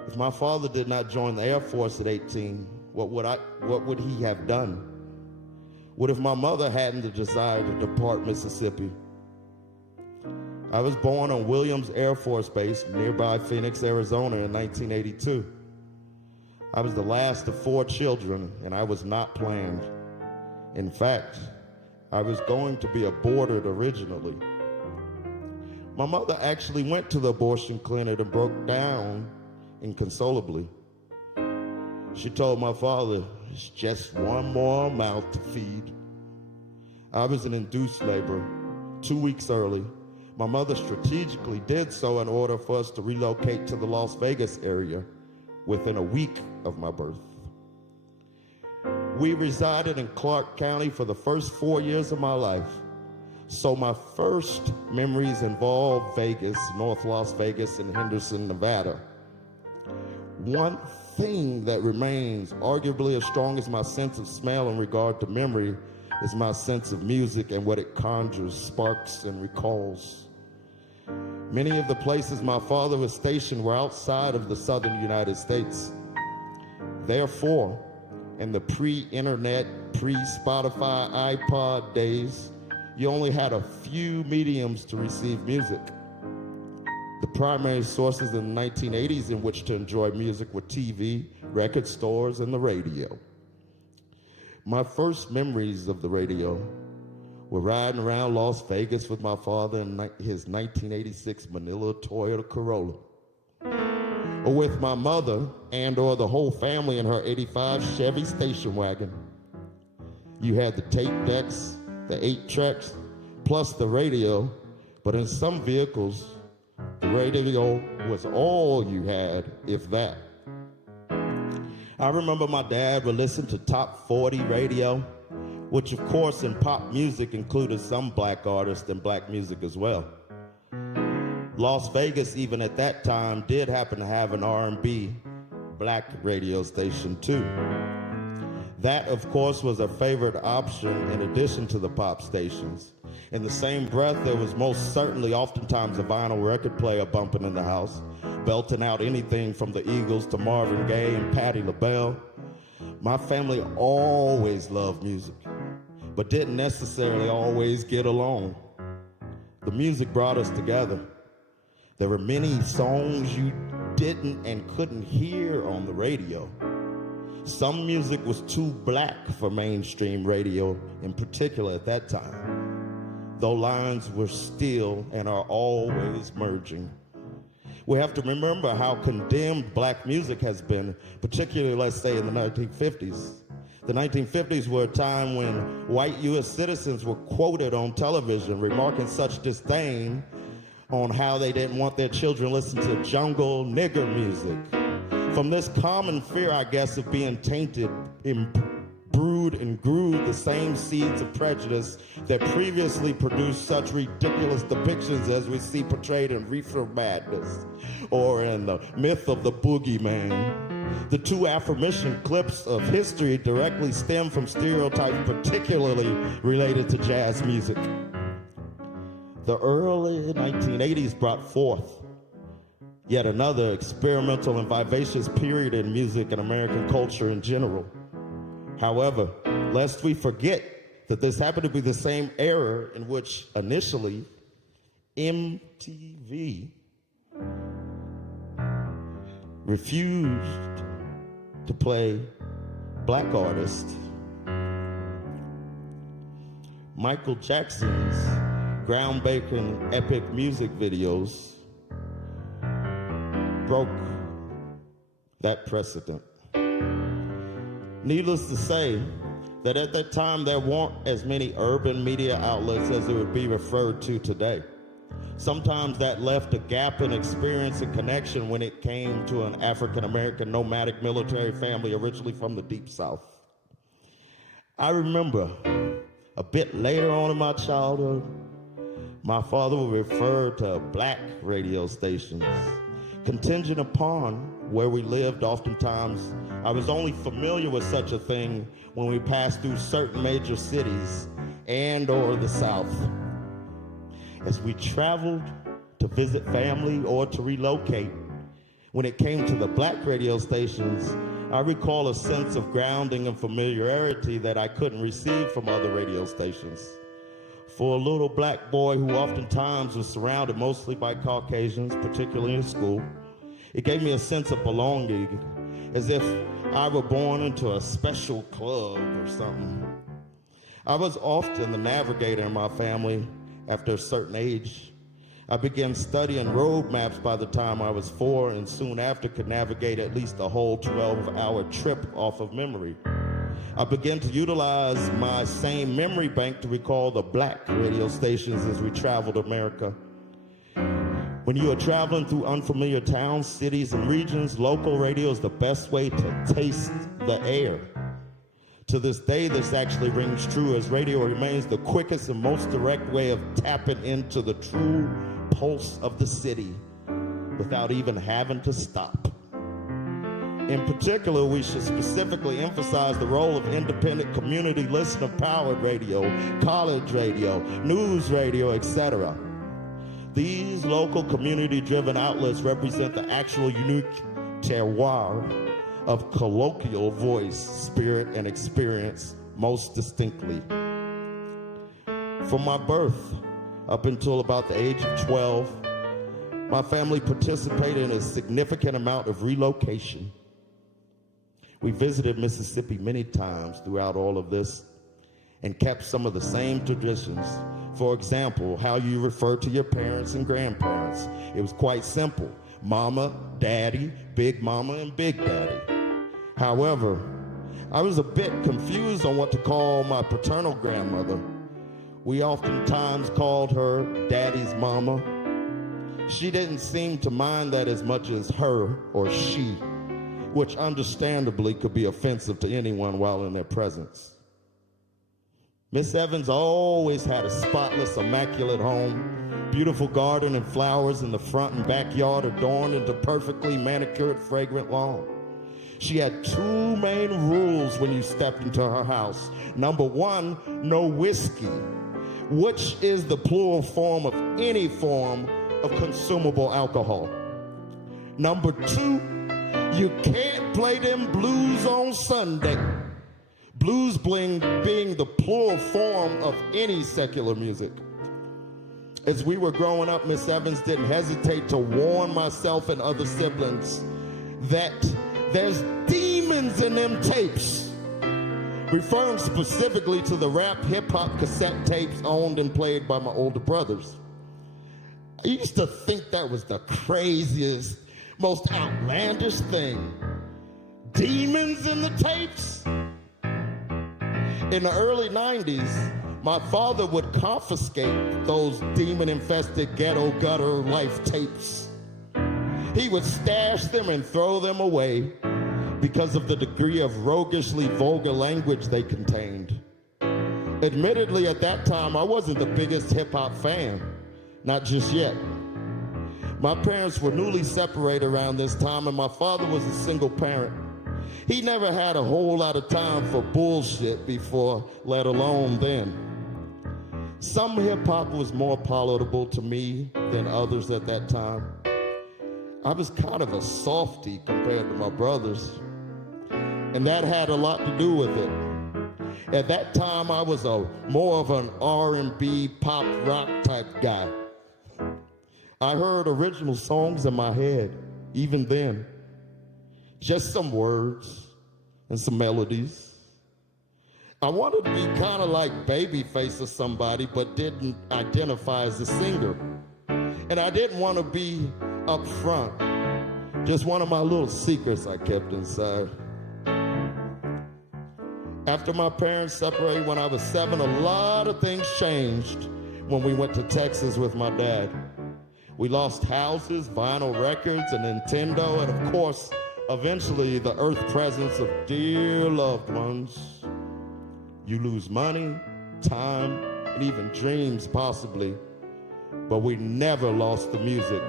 If my father did not join the Air Force at 18, what would he have done? What if my mother hadn't the desire to depart Mississippi? I was born on Williams Air Force Base nearby Phoenix, Arizona in 1982. I was the last of 4 children, and I was not planned. In fact, I was going to be aborted originally. My mother actually went to the abortion clinic and broke down inconsolably. She told my father, "It's just one more mouth to feed." I was in induced labor 2 weeks early. My mother strategically did so in order for us to relocate to the Las Vegas area within a week of my birth. We resided in Clark County for the first 4 years of my life. So my first memories involve Vegas, North Las Vegas, and Henderson, Nevada. One thing that remains arguably as strong as my sense of smell in regard to memory is my sense of music and what it conjures, sparks, and recalls. Many of the places my father was stationed were outside of the southern United States. Therefore, in the pre-internet, pre-Spotify, iPod days, you only had a few mediums to receive music. The primary sources in the 1980s in which to enjoy music were TV, record stores, and the radio. My first memories of the radio were riding around Las Vegas with my father in his 1986 Manila Toyota Corolla, or with my mother and or the whole family in her 85 Chevy station wagon. You had the tape decks, the 8 tracks, plus the radio, but in some vehicles, the radio was all you had, if that. I remember my dad would listen to Top 40 radio, which of course in pop music included some black artists and black music as well. Las Vegas, even at that time, did happen to have an R&B black radio station too. That, of course, was a favorite option in addition to the pop stations. In the same breath, there was most certainly oftentimes a vinyl record player bumping in the house, belting out anything from the Eagles to Marvin Gaye and Patti LaBelle. My family always loved music, but didn't necessarily always get along. The music brought us together. There were many songs you didn't and couldn't hear on the radio. Some music was too black for mainstream radio, in particular at that time, though lines were still and are always merging. We have to remember how condemned black music has been, particularly, let's say, in the 1950s. The 1950s were a time when white U.S. citizens were quoted on television remarking such disdain on how they didn't want their children listening to jungle nigger music. From this common fear, I guess, of being tainted, brewed and grew the same seeds of prejudice that previously produced such ridiculous depictions as we see portrayed in Reefer Madness or in the myth of the boogeyman. The two aforementioned clips of history directly stem from stereotypes particularly related to jazz music. The early 1980s brought forth yet another experimental and vivacious period in music and American culture in general. However, lest we forget that this happened to be the same era in which initially MTV refused to play black artists. Michael Jackson's groundbreaking epic music videos broke that precedent. Needless to say, that at that time there weren't as many urban media outlets as it would be referred to today. Sometimes that left a gap in experience and connection when it came to an African-American nomadic military family originally from the Deep South. I remember a bit later on in my childhood, my father would refer to black radio stations. Contingent upon where we lived, oftentimes, I was only familiar with such a thing when we passed through certain major cities and or the South. As we traveled to visit family or to relocate, when it came to the black radio stations, I recall a sense of grounding and familiarity that I couldn't receive from other radio stations. For a little black boy who oftentimes was surrounded mostly by Caucasians, particularly in school, it gave me a sense of belonging, as if I were born into a special club or something. I was often the navigator in my family after a certain age. I began studying road maps by the time I was 4, and soon after could navigate at least a whole 12-hour trip off of memory. I began to utilize my same memory bank to recall the black radio stations as we traveled America. When you are traveling through unfamiliar towns, cities, and regions, local radio is the best way to taste the air. To this day, this actually rings true, as radio remains the quickest and most direct way of tapping into the true pulse of the city without even having to stop. In particular, we should specifically emphasize the role of independent community listener-powered radio, college radio, news radio, etc. These local community-driven outlets represent the actual unique terroir of colloquial voice, spirit, and experience most distinctly. From my birth up until about the age of 12, my family participated in a significant amount of relocation. We visited Mississippi many times throughout all of this and kept some of the same traditions. For example, how you refer to your parents and grandparents. It was quite simple: mama, daddy, big mama, and big daddy. However, I was a bit confused on what to call my paternal grandmother. We oftentimes called her Daddy's mama. She didn't seem to mind that as much as her or she, which understandably could be offensive to anyone while in their presence. Miss Evans always had a spotless, immaculate home, beautiful garden and flowers in the front and backyard adorned into perfectly manicured, fragrant lawn. She had two main rules when you stepped into her house. Number one, no whiskey, which is the plural form of any form of consumable alcohol. Number two, you can't play them blues on Sunday. Blues being the plural form of any secular music. As we were growing up, Miss Evans didn't hesitate to warn myself and other siblings that there's demons in them tapes, referring specifically to the rap hip-hop cassette tapes owned and played by my older brothers. I used to think that was the craziest, most outlandish thing. Demons in the tapes? In the early 90s, my father would confiscate those demon-infested ghetto gutter life tapes. He would stash them and throw them away because of the degree of roguishly vulgar language they contained. Admittedly, at that time, I wasn't the biggest hip-hop fan, not just yet. My parents were newly separated around this time, and my father was a single parent. He never had a whole lot of time for bullshit before, let alone then. Some hip-hop was more palatable to me than others at that time. I was kind of a softie compared to my brothers, and that had a lot to do with it. At that time, I was more of an R&B pop rock type guy. I heard original songs in my head, even then. Just some words and some melodies. I wanted to be kind of like Babyface or somebody, but didn't identify as a singer. And I didn't want to be up front. Just one of my little secrets I kept inside. After my parents separated when I was 7, a lot of things changed when we went to Texas with my dad. We lost houses, vinyl records, a Nintendo, and of course, eventually the earth presence of dear loved ones. You lose money, time, and even dreams possibly, but we never lost the music.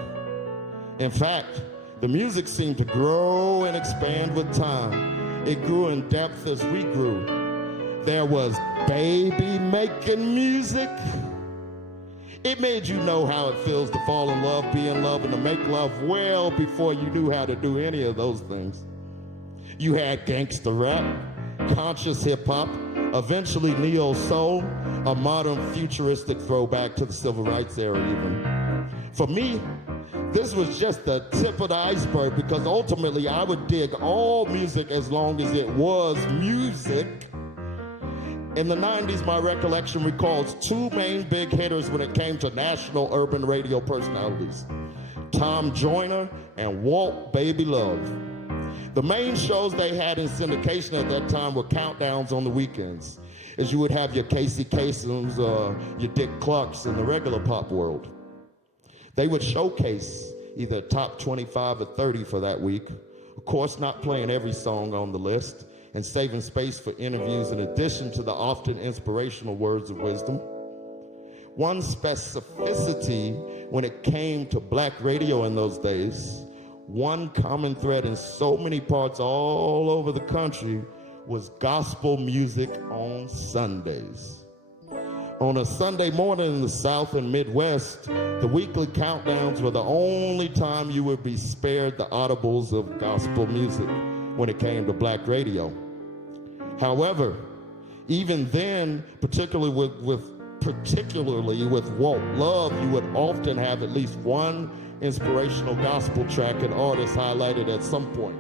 In fact, the music seemed to grow and expand with time. It grew in depth as we grew. There was baby making music. It made you know how it feels to fall in love, be in love, and to make love well before you knew how to do any of those things. You had gangster rap, conscious hip-hop, eventually neo-soul, a modern futuristic throwback to the civil rights era even. For me, this was just the tip of the iceberg because ultimately I would dig all music as long as it was music. In the 90s, my recollection recalls two main big hitters when it came to national urban radio personalities, Tom Joyner and Walt Baby Love. The main shows they had in syndication at that time were countdowns on the weekends, as you would have your Casey Kasem's, your Dick Clarks in the regular pop world. They would showcase either top 25 or 30 for that week, of course not playing every song on the list, and saving space for interviews in addition to the often inspirational words of wisdom. One specificity when it came to black radio in those days, one common thread in so many parts all over the country was gospel music on Sundays. On a Sunday morning in the South and Midwest, the weekly countdowns were the only time you would be spared the audibles of gospel music when it came to black radio. However, even then, particularly with Walt Love, you would often have at least one inspirational gospel track and artist highlighted at some point.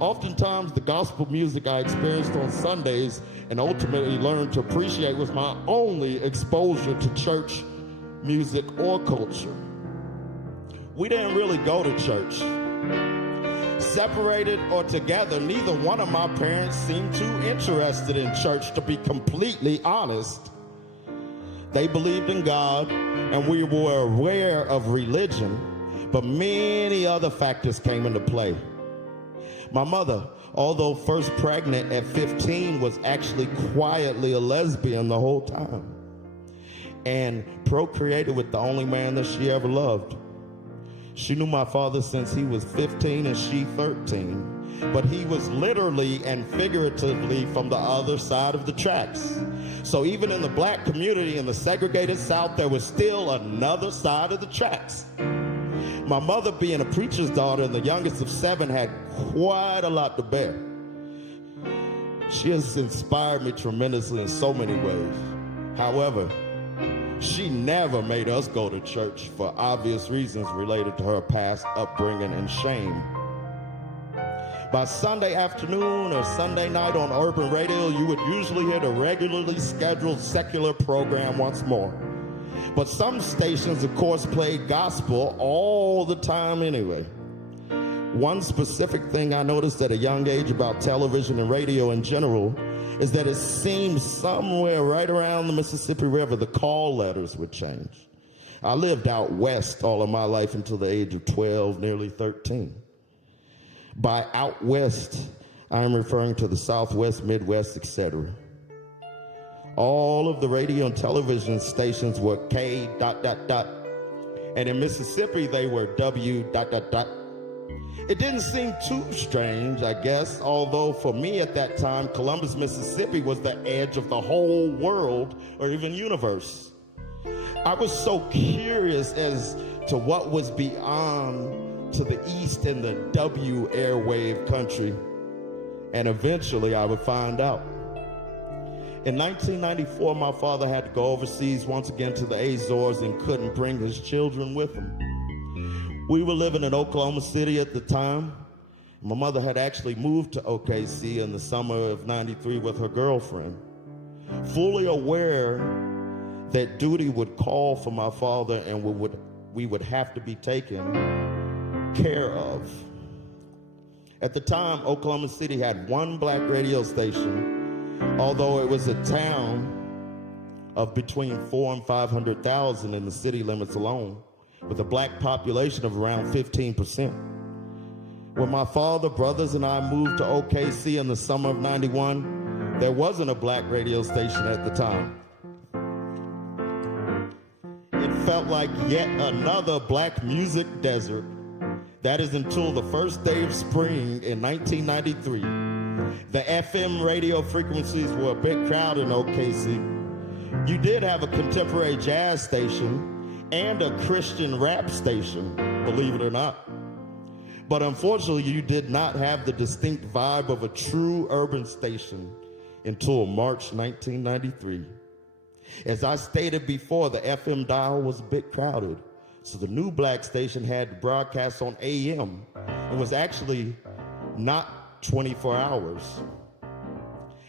Oftentimes, the gospel music I experienced on Sundays and ultimately learned to appreciate was my only exposure to church music or culture. We didn't really go to church. Separated or together, neither one of my parents seemed too interested in church, to be completely honest. They believed in God, and we were aware of religion, but many other factors came into play. My mother, although first pregnant at 15, was actually quietly a lesbian the whole time and procreated with the only man that she ever loved. She knew my father since he was 15 and she 13, but he was literally and figuratively from the other side of the tracks. So even in the black community in the segregated South, there was still another side of the tracks. My mother, being a preacher's daughter and the youngest of 7, had quite a lot to bear. She has inspired me tremendously in so many ways. However, she never made us go to church for obvious reasons related to her past upbringing and shame. By Sunday afternoon or Sunday night on urban radio, you would usually hear the regularly scheduled secular program once more. But some stations, of course, played gospel all the time anyway. One specific thing I noticed at a young age about television and radio in general is that it seemed somewhere right around the Mississippi River, the call letters would change. I lived out west all of my life until the age of 12, nearly 13. By out west, I am referring to the Southwest, Midwest, etc. All of the radio and television stations were K ... and in Mississippi they were W ... It didn't seem too strange, I guess, although for me at that time, Columbus, Mississippi was the edge of the whole world or even universe. I was so curious as to what was beyond to the east in the W airwave country, and eventually I would find out. In 1994, my father had to go overseas once again to the Azores and couldn't bring his children with him. We were living in Oklahoma City at the time. My mother had actually moved to OKC in the summer of '93 with her girlfriend, fully aware that duty would call for my father and we would have to be taken care of. At the time, Oklahoma City had one black radio station, although it was a town of between 400,000 and 500,000 in the city limits alone, with a black population of around 15%. When my father, brothers, and I moved to OKC in the summer of '91, there wasn't a black radio station at the time. It felt like yet another black music desert. That is until the first day of spring in 1993. The FM radio frequencies were a bit crowded in OKC. You did have a contemporary jazz station and a Christian rap station, believe it or not. But unfortunately, you did not have the distinct vibe of a true urban station until March 1993. As I stated before, the FM dial was a bit crowded, so the new black station had to broadcast on AM. It was actually not 24 hours.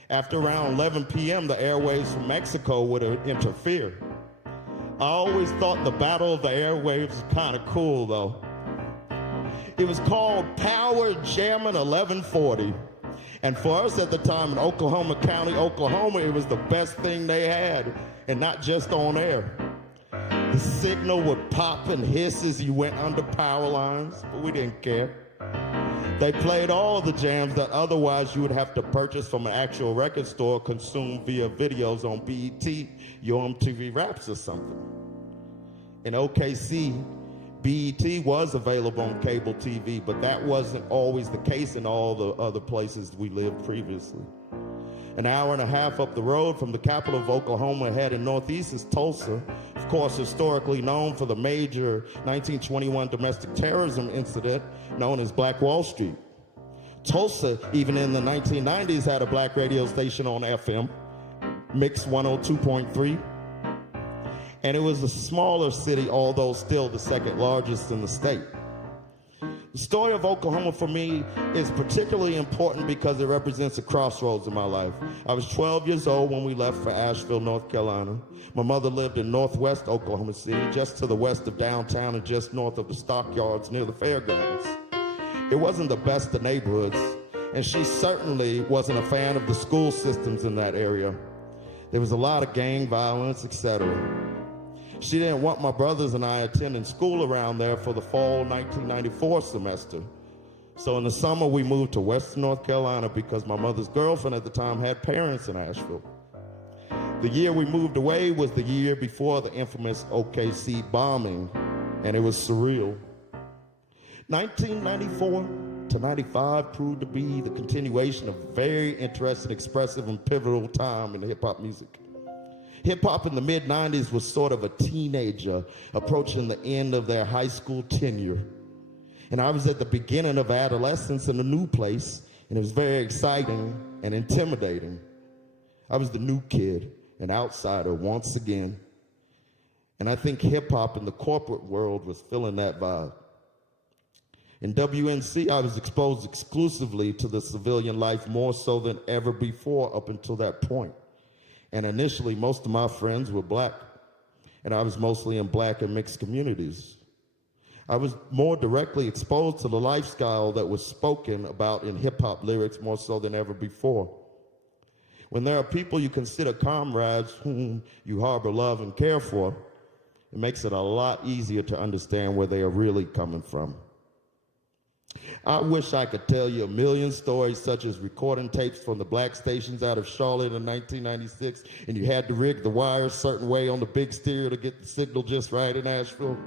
After around 11 p.m., the airwaves from Mexico would interfere. I always thought the Battle of the Airwaves was kind of cool, though. It was called Power Jammin' 1140. And for us at the time in Oklahoma County, Oklahoma, it was the best thing they had, and not just on air. The signal would pop and hiss as you went under power lines, but we didn't care. They played all the jams that otherwise you would have to purchase from an actual record store, consume via videos on BET, your MTV Raps or something. In OKC, BET was available on cable TV, but that wasn't always the case in all the other places we lived previously. An hour and a half up the road from the capital of Oklahoma, heading northeast, is Tulsa, of course historically known for the major 1921 domestic terrorism incident known as Black Wall Street. Tulsa, even in the 1990s, had a black radio station on FM, Mix 102.3, and it was a smaller city, although still the second largest in the state. The story of Oklahoma for me is particularly important because it represents a crossroads in my life. I was 12 years old when we left for Asheville, North Carolina. My mother lived in northwest Oklahoma City, just to the west of downtown and just north of the stockyards near the fairgrounds. It wasn't the best of neighborhoods, and she certainly wasn't a fan of the school systems in that area. There was a lot of gang violence, etc. She didn't want my brothers and I attending school around there for the fall 1994 semester. So in the summer, we moved to Western North Carolina because my mother's girlfriend at the time had parents in Asheville. The year we moved away was the year before the infamous OKC bombing, and it was surreal. 1994 to 95 proved to be the continuation of a very interesting, expressive, and pivotal time in hip-hop music. Hip-hop in the mid-90s was sort of a teenager approaching the end of their high school tenure. And I was at the beginning of adolescence in a new place, and it was very exciting and intimidating. I was the new kid, an outsider once again. And I think hip-hop in the corporate world was feeling that vibe. In WNC, I was exposed exclusively to the civilian life more so than ever before up until that point. And initially, most of my friends were black, and I was mostly in black and mixed communities. I was more directly exposed to the lifestyle that was spoken about in hip-hop lyrics more so than ever before. When there are people you consider comrades whom you harbor love and care for, it makes it a lot easier to understand where they are really coming from. I wish I could tell you a million stories, such as recording tapes from the black stations out of Charlotte in 1996, and you had to rig the wires a certain way on the big stereo to get the signal just right in Asheville.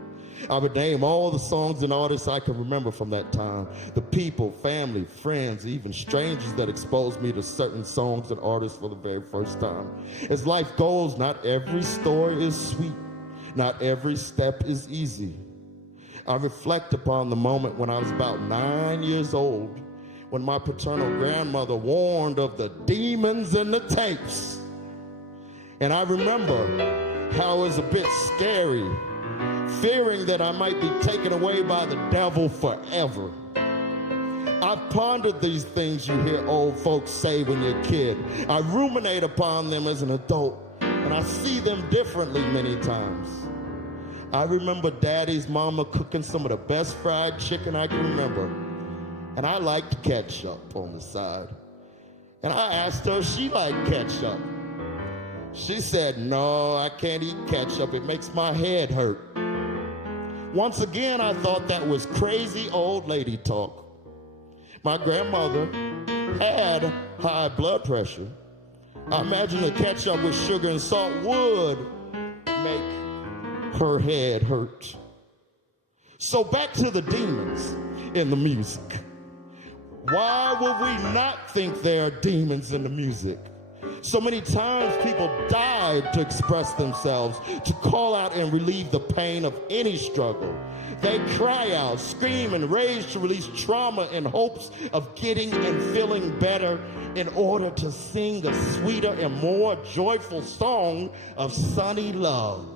I would name all the songs and artists I can remember from that time, the people, family, friends, even strangers that exposed me to certain songs and artists for the very first time. As life goes, not every story is sweet, not every step is easy. I reflect upon the moment when I was about 9 years old, when my paternal grandmother warned of the demons in the tapes. And I remember how it was a bit scary, fearing that I might be taken away by the devil forever. I've pondered these things you hear old folks say when you're a kid. I ruminate upon them as an adult, and I see them differently many times. I remember Daddy's mama cooking some of the best fried chicken I can remember, and I liked ketchup on the side. And I asked her if she liked ketchup. She said, "No, I can't eat ketchup. It makes my head hurt." Once again, I thought that was crazy old lady talk. My grandmother had high blood pressure. I imagine the ketchup with sugar and salt would make her head hurt. So back to the demons in the music. Why would we not think there are demons in the music? So many times people died to express themselves, to call out and relieve the pain of any struggle. They cry out, scream, and rage to release trauma in hopes of getting and feeling better in order to sing a sweeter and more joyful song of sunny love.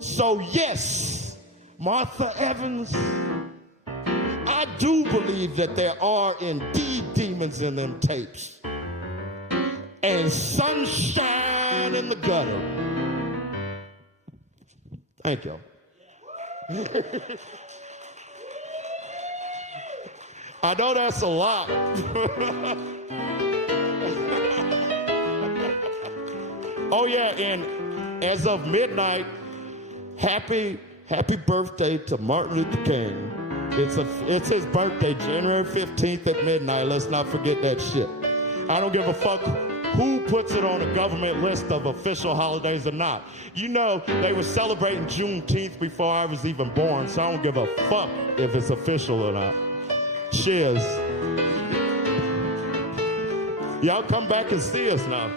So yes, Martha Evans, I do believe that there are indeed demons in them tapes. And sunshine in the gutter. Thank y'all. I know that's a lot. Oh yeah, and as of midnight, happy birthday to Martin Luther King. It's his birthday, January 15th at midnight. Let's not forget that shit. I don't give a fuck who puts it on a government list of official holidays or not. You know, they were celebrating Juneteenth before I was even born, so I don't give a fuck if it's official or not. Cheers. Y'all come back and see us now.